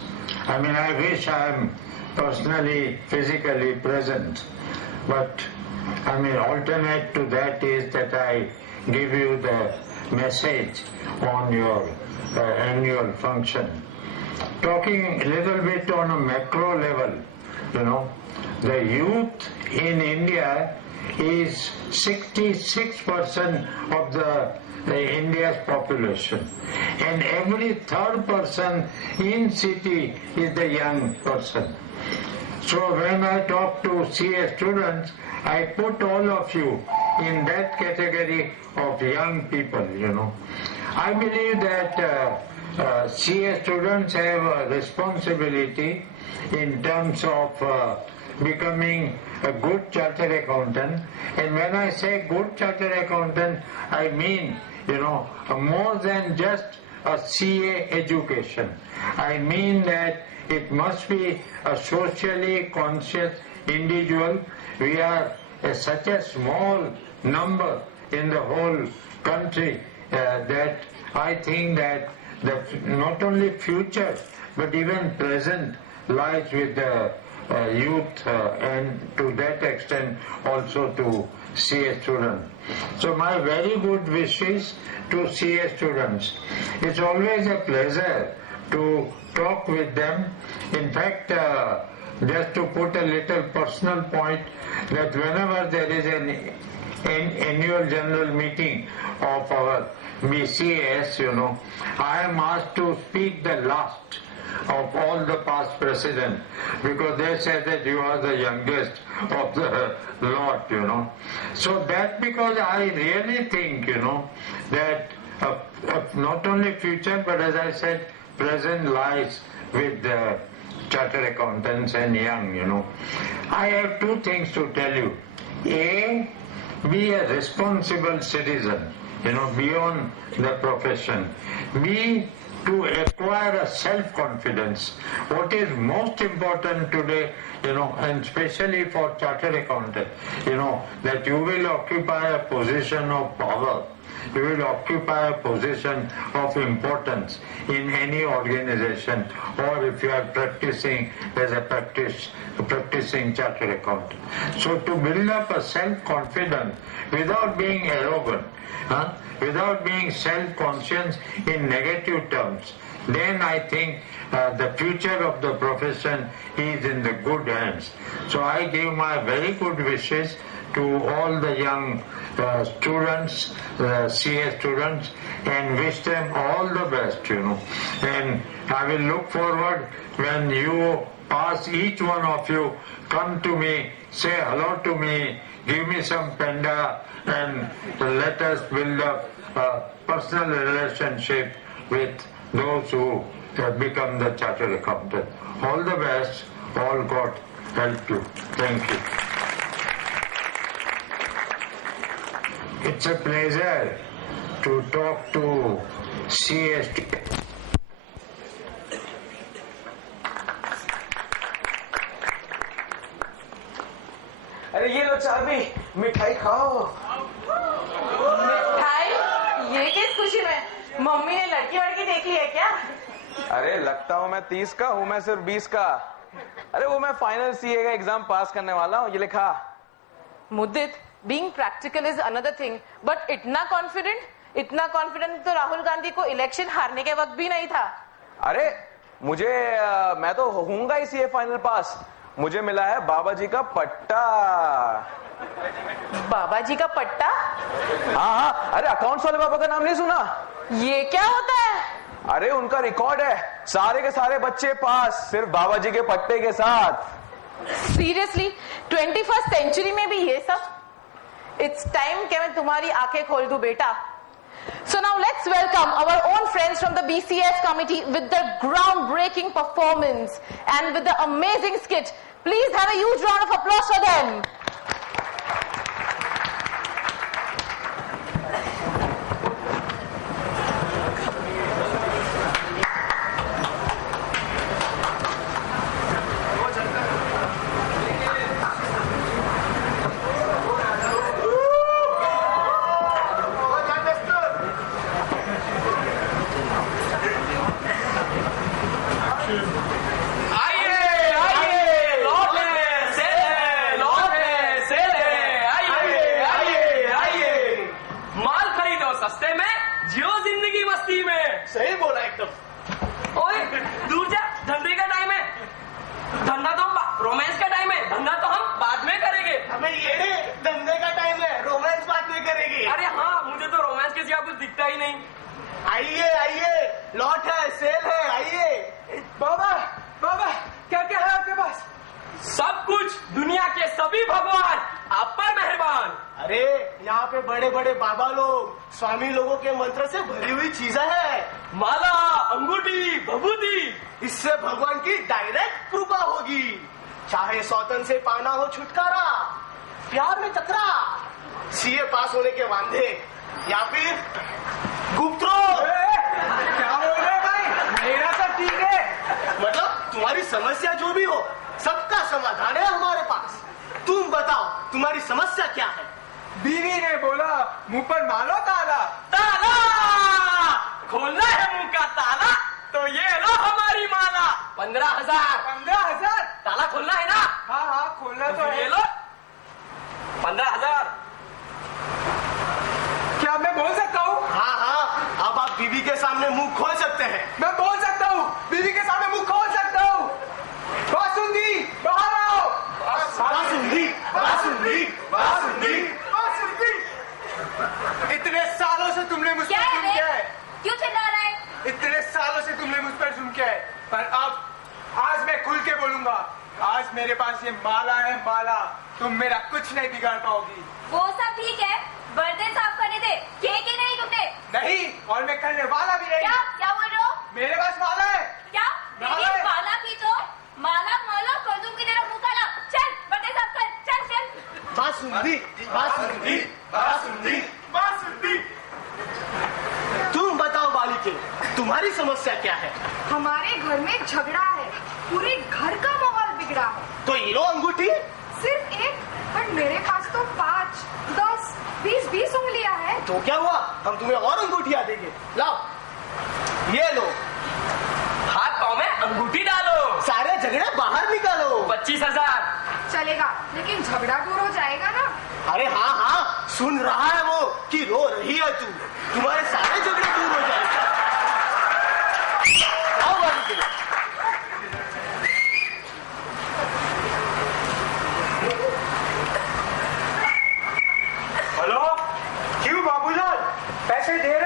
I mean, I wish I am personally, physically present, but I mean, alternate to that is that I give you the message on your annual function. Talking a little bit on a macro level, you know, the youth in India is 66% of the India's population, and every third person in city is the young person. So when I talk to CA students, I put all of you in that category of young people, you know. I believe that CA students have a responsibility in terms of becoming a good chartered accountant. And when I say good chartered accountant, I mean, you know, more than just a CA education. I mean that it must be a socially conscious individual. We are such a small number in the whole country that I think that the not only future but even present lies with the youth and to that extent also to CA students. So my very good wishes to CA students. It's always a pleasure to talk with them. In fact, just to put a little personal point, that whenever there is an annual general meeting of our BCAS, you know, I am asked to speak the last of all the past presidents, because they say that you are the youngest of the lot, you know. So that because I really think, you know, that not only future, but as I said, present lies with the chartered accountants and young, you know. I have two things to tell you. A, be a responsible citizen, you know, beyond the profession. B, to acquire a self-confidence. What is most important today, you know, and especially for chartered accountant, you know, that you will occupy a position of power. You will occupy a position of importance in any organization, or if you are practicing as a practicing chartered accountant. So to build up a self-confidence without being arrogant, without being self-conscious in negative terms, then I think the future of the profession is in the good hands. So I give my very good wishes to all the young students, CA students, and wish them all the best, And I will look forward when you pass, each one of you, come to me, say hello to me, give me some penda, and let us build up a personal relationship with those who have become the chartered accountant. All the best, all God help you. Thank you. It's a pleasure to talk to CA. अरे ये लो चाबी, मिठाई खाओ। मिठाई? ये किस खुशी में? मम्मी ने लड़की वड़की देख ली है क्या? अरे लगता हूँ मैं 30 का हूँ, मैं सिर्फ 20 का। अरे वो मैं फाइनल सीए का एग्जाम पास करने वाला हूँ, ये लिखा। मुद्दित, being practical is another thing, but इतना कॉन्फिडेंट तो राहुल गांधी को इलेक्शन हारने के वक्त भी नहीं था। अरे मैं तो होऊंगा ही सीए फाइनल पास। मुझे मिला है बाबा जी का पट्टा। बाबा जी का पट्टा? हाँ, अरे अकाउंट्स वाले बाबा का नाम नहीं सुना? ये क्या होता है? अरे उनका रिकॉर्ड है, सारे के सारे बच्चे पास सिर्फ बाबा जी के पट्टे के साथ। सीरियसली 21st सेंचुरी में भी ये सब? इट्स टाइम कि मैं तुम्हारी आंखें खोल दूं बेटा। So now let's welcome our own friends from the BCAS committee with their groundbreaking performance and with the amazing skit. Please have a huge round of applause for them. स्वामी लोगों के मंत्र से भरी हुई चीजें है। माला, अंगूठी, भभूति, इससे भगवान की डायरेक्ट कृपा होगी। चाहे सौतन से पाना हो छुटकारा, प्यार में चक्रा, सीए पास होने के वांदे, या फिर गुप्तरोग। क्या हो रहा है भाई? मेरा सब ठीक है। मतलब तुम्हारी समस्या जो भी हो, सबका समाधान है हमारे पास। तुम बताओ तुम्हारी समस्या क्या है? बीवी ने बोला मुंह पर मारो ताला। ताला खोलना है मुंह का ताला, तो ये लो हमारी माला। 15,000। 15,000? ताला खोलना है ना? हाँ खोलना तो है। ये लो 15,000। क्या मैं बोल सकता हूँ? हाँ, अब आप बीवी के सामने मुंह खोल सकते हैं। मैं बोल सकता हूँ, बीवी के सामने मुंह खोल सकता हूँ। बासुंदी, बाहर आओ। बासुंदी, बासुंदी, बासुंदी। इतने सालों से तुमने मुझ पर जुल्म किया है। क्यों चिल्ला रहा है? इतने सालों से तुमने मुझ पर जुल्म किया है, पर अब आज मैं खुल के बोलूंगा। आज मेरे पास ये माला है, माला। तुम मेरा कुछ नहीं बिगाड़ पाओगी। वो सब ठीक है, बर्तन साफ करने दे। के नहीं तुमने? नहीं, और मैं करने वाला भी नहीं। क्या बोल रहे हो? मेरे पास माला है। क्या? मेरी माला की तो माला माला कर दूंगी तेरा मुंह काला। चल बर्तन साफ कर, चल चल। बासुंदी, बासुंदी, बासुंदी, बासुंदी। तुम बताओ बालिके, तुम्हारी समस्या क्या है? हमारे घर में झगड़ा है, पूरे घर का माहौल बिगड़ा है। तो ये लो अंगूठी। सिर्फ एक, पर मेरे पास तो 5, 10, 20 उंगलियां हैं। तो क्या हुआ, हम तुम्हें और अंगूठियां देंगे। लाओ, ये लो। हाथ पाँव में अंगूठी डालो, सारे झगड़े बाहर निकालो। 25,000 चलेगा, लेकिन झगड़ा दूर हो जाएगा ना? अरे हाँ, सुन रहा है वो कि रो रही है तू। तुम्हारे सारे झगड़े दूर हो जाएंगे।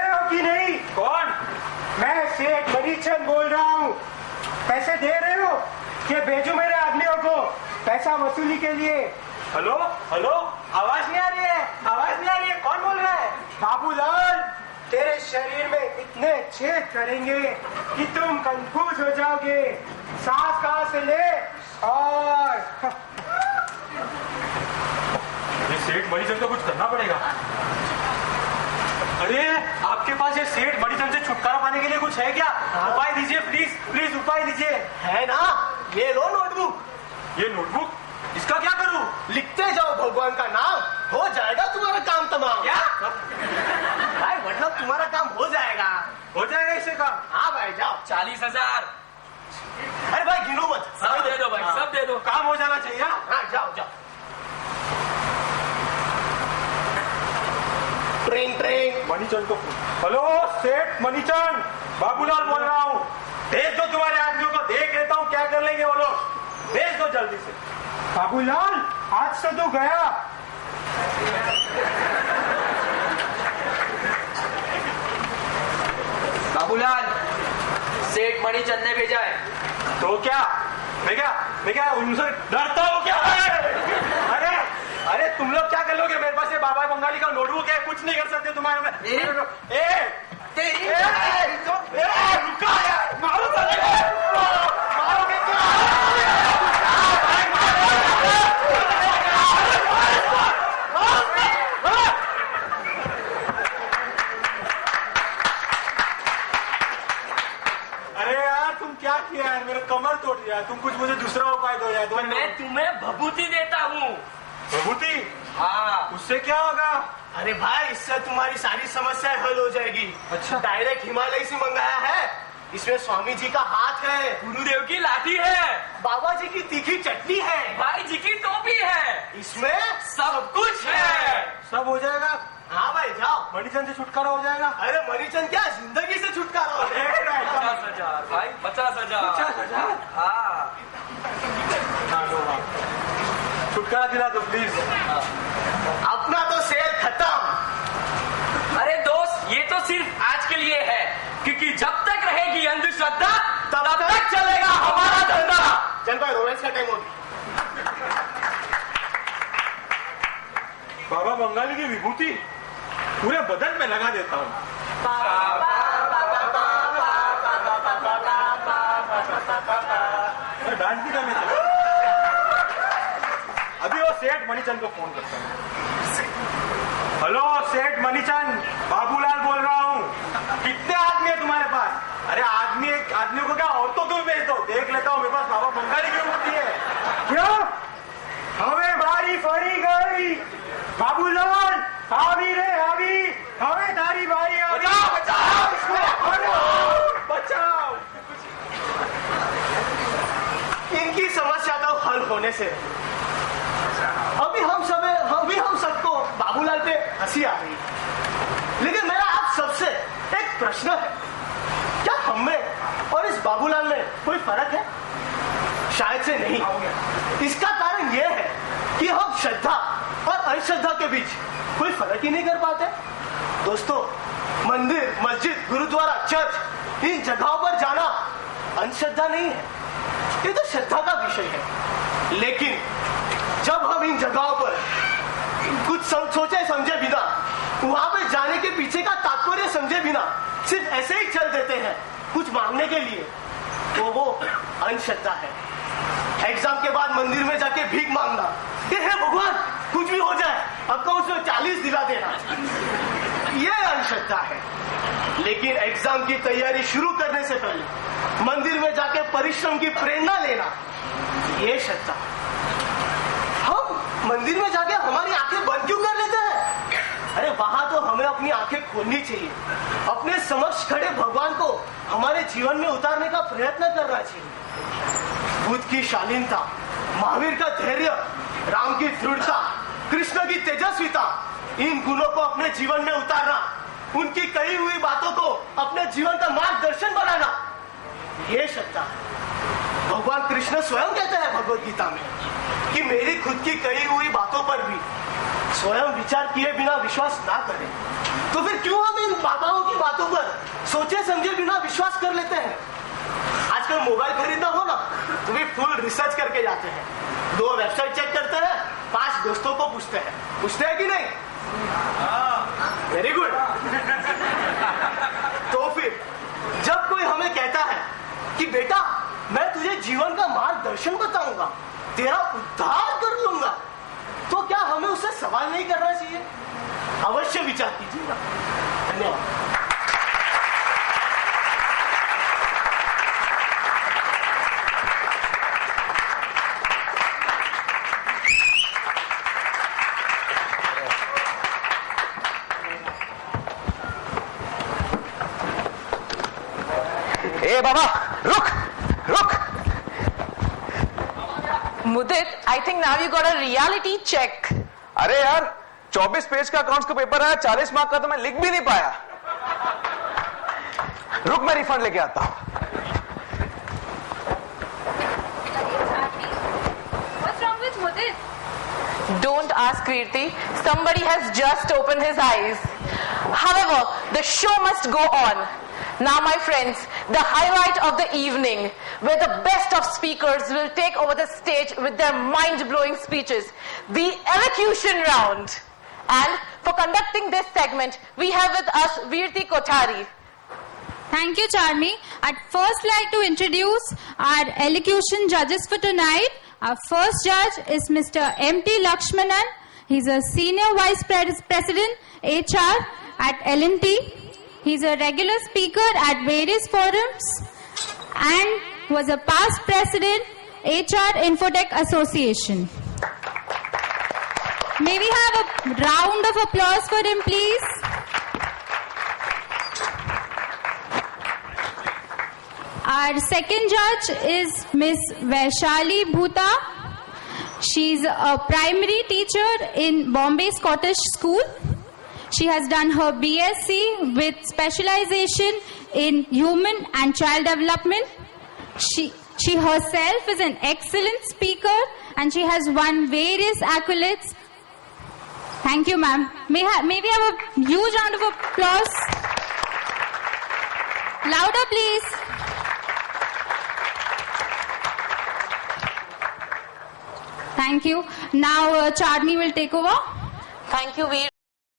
रहे हो कि नहीं? कौन? मैं सेठ मनीचंद बोल रहा हूँ। पैसे दे रहे हो कि भेजो मेरे आदमियों को पैसा वसूली के लिए? हेलो हेलो, आवाज नहीं आ रही है, आवाज नहीं आ रही है, कौन बोल रहा है? बाबूलाल, तेरे शरीर में इतने छेद करेंगे कि तुम कंफ्यूज हो जाओगे। सांस कहाँ से ले और ये सेठ मणिचंद को कुछ करना पड़ेगा। अरे आपके पास ये सेठ मणिचंद से छुटकारा पाने के लिए कुछ है क्या? उपाय दीजिए प्लीज, प्लीज उपाय दीजिए। है ना, ये लो नोटबुक। ये नोटबुक, इसका क्या करूं? लिखते जाओ भगवान का नाम, हो जाएगा तुम्हारा काम तमाम। क्या भाई मतलब तुम्हारा काम हो जाएगा। हो जाएगा इससे काम? हाँ भाई जाओ। 40,000। अरे भाई गिनो मत, सब दे दो भाई, सब दे दो। काम हो जाना चाहिए। हाँ जाओ जाओ। ट्रेन ट्रेन मणिचंद को। हेलो सेठ मणिचंद, बाबूलाल बोल रहा हूँ। भेज दो तुम्हारे आदमियों को, देख लेता हूँ क्या कर लेंगे वो लोग। भेज दो जल्दी से। बाबूलाल, आज तो तू गया। बाबूलाल, सेठ मणिचंद ने भेजा है। तो क्या मैं क्या उनसे डरता हूँ क्या? अरे अरे तुम लोग क्या कर लोगे? मेरे पास ये बाबा बंगाली का नोटबुक है, कुछ नहीं कर सकते तुम्हारे में। रुका यार, मारो मारोगे क्या? अरे यार तुम क्या किया यार, मेरा कमर तोड़ दिया। तुम कुछ मुझे दूसरा उपाय दो यार। मैं तुम्हें भभूति देता हूँ। भभूति? हाँ। उससे क्या होगा? अरे भाई इससे तुम्हारी सारी समस्याएं हल हो जाएगी। अच्छा। डायरेक्ट हिमालय से मंगाया है। इसमें स्वामी जी का हाथ है, गुरुदेव की लाठी है, बाबा जी की तीखी चटनी है, भाई जी की टोपी है। इसमें सब कुछ है। सब हो जाएगा। हाँ भाई जाओ। मणिचंद से छुटकारा हो जाएगा। अरे मणिचंद क्या, जिंदगी से छुटकारा हो जाएगा। 50,000 भाई, 50,000। 50,000? हाँ। छुटकारा दिला दो प्लीज। अपना तो सेल खत्म। अरे दोस्त, ये तो सिर्फ आज के लिए है, क्योंकि जब तक रहेगी अंधश्रद्धा तब तक चलेगा हमारा धंधा। चल भाई रोमांस का टाइम हो गया। बाबा बंगाली की विभूति पूरे बदन में लगा देता हूँ। डांस भी करने चला। अभी वो सेठ मणिचंद को फोन करता हूँ। हेलो सेठ मणिचंद, बाबूलाल बोल रहा हूँ। कितने आदमी है तुम्हारे पास? अरे आदमियों को क्या औरतों को भी भेज दो, देख लेता हूँ। मेरे पास बाबा बंगाली की विभूति है। क्या हमें बारी फरी गई? बाबूलाल आवी रे आवी, हमें तारी बारी आ गई। बचाओ। इनकी समस्या तो हल होने से अभी हम सबको बाबूलाल पे हंसी आ रही, लेकिन मेरा आप सबसे एक प्रश्न है, क्या हम में और इस बाबूलाल में कोई फर्क है? शायद से नहीं। इसका कारण यह है कि हम श्रद्धा और अंधश्रद्धा के बीच कोई फर्क ही नहीं कर पाते। दोस्तों, मंदिर, मस्जिद, गुरुद्वारा, चर्च, इन जगहों पर जाना अंधश्रद्धा नहीं है, ये तो श्रद्धा का विषय है। लेकिन जब हम इन जगहों पर कुछ सोचे समझे बिना, वहां पे जाने के पीछे का तात्पर्य समझे बिना सिर्फ ऐसे ही चल देते हैं कुछ मांगने के लिए, तो वो अंधश्रद्धा है। एग्जाम के बाद मंदिर में जाके भीख मांगना, ये है भगवान कुछ भी हो जाए अकाउंट में 40 दिला देना, ये अंधश्रद्धा है। लेकिन एग्जाम की तैयारी शुरू करने से पहले मंदिर में जाके परिश्रम की प्रेरणा लेना, ये श्रद्धा। हम मंदिर में जाके हमारी आंखें बंद क्यों कर लेते हैं? अरे वहां तो हमें अपनी आंखें खोलनी चाहिए, अपने समक्ष खड़े भगवान को हमारे जीवन में उतारने का प्रयत्न करना चाहिए। बुद्ध की शालीनता, महावीर का धैर्य, राम की दृढ़ता, कृष्ण की तेजस्विता, इन गुणों को अपने जीवन में उतारना, उनकी कही हुई बातों को अपने जीवन का मार्गदर्शन बनाना, ये श्रद्धा है। भगवान कृष्ण स्वयं कहते हैं भगवत गीता में कि मेरी खुद की कही हुई बातों पर भी स्वयं विचार किए बिना विश्वास ना करें तो फिर क्यों हम इन बाबाओं की बातों पर सोचे समझे बिना विश्वास कर लेते हैं? आजकल मोबाइल खरीदना हो ना तो भी फुल रिसर्च करके जाते हैं, 2 वेबसाइट चेक करते हैं, 5 दोस्तों को पूछते हैं कि नहीं? Very good. तो फिर जब कोई हमें कहता है कि बेटा मैं तुझे जीवन का मार्गदर्शन बताऊंगा, तेरा उद्धार कर लूंगा, तो क्या हमें उससे सवाल नहीं करना चाहिए? अवश्य विचार कीजिएगा। धन्यवाद। ए बाबा रुक रुक। मुदित, I think now you got a reality check. अरे यार 24 पेज का अकाउंट्स का पेपर आया, 40 मार्क का तो मैं लिख भी नहीं पाया। रुक मैं रिफंड लेके आता हूं। What's wrong with Mudit? Don't ask Kirti. Somebody has just opened his eyes. However, the show must go on. Now, my friends, the highlight of the evening, where the best of speakers will take over the stage with their mind-blowing speeches, the elocution round. And for conducting this segment, we have with us Veerti Kothari. Thank you, Charmi. I'd first like to introduce our elocution judges for tonight. Our first judge is Mr. M.T. Lakshmanan. He's a Senior Vice President, HR at L&T. He's a regular speaker at various forums and was a past president, HR Infotech Association. May we have a round of applause for him, please? Our second judge is Miss Vaishali Bhuta. She's a primary teacher in Bombay Scottish School. She has done her BSc with specialization in human and child development. She herself is an excellent speaker and she has won various accolades. Thank you, ma'am. May we have a huge round of applause? Louder, please. Thank you. Now, Charmi will take over. Thank you, Veer.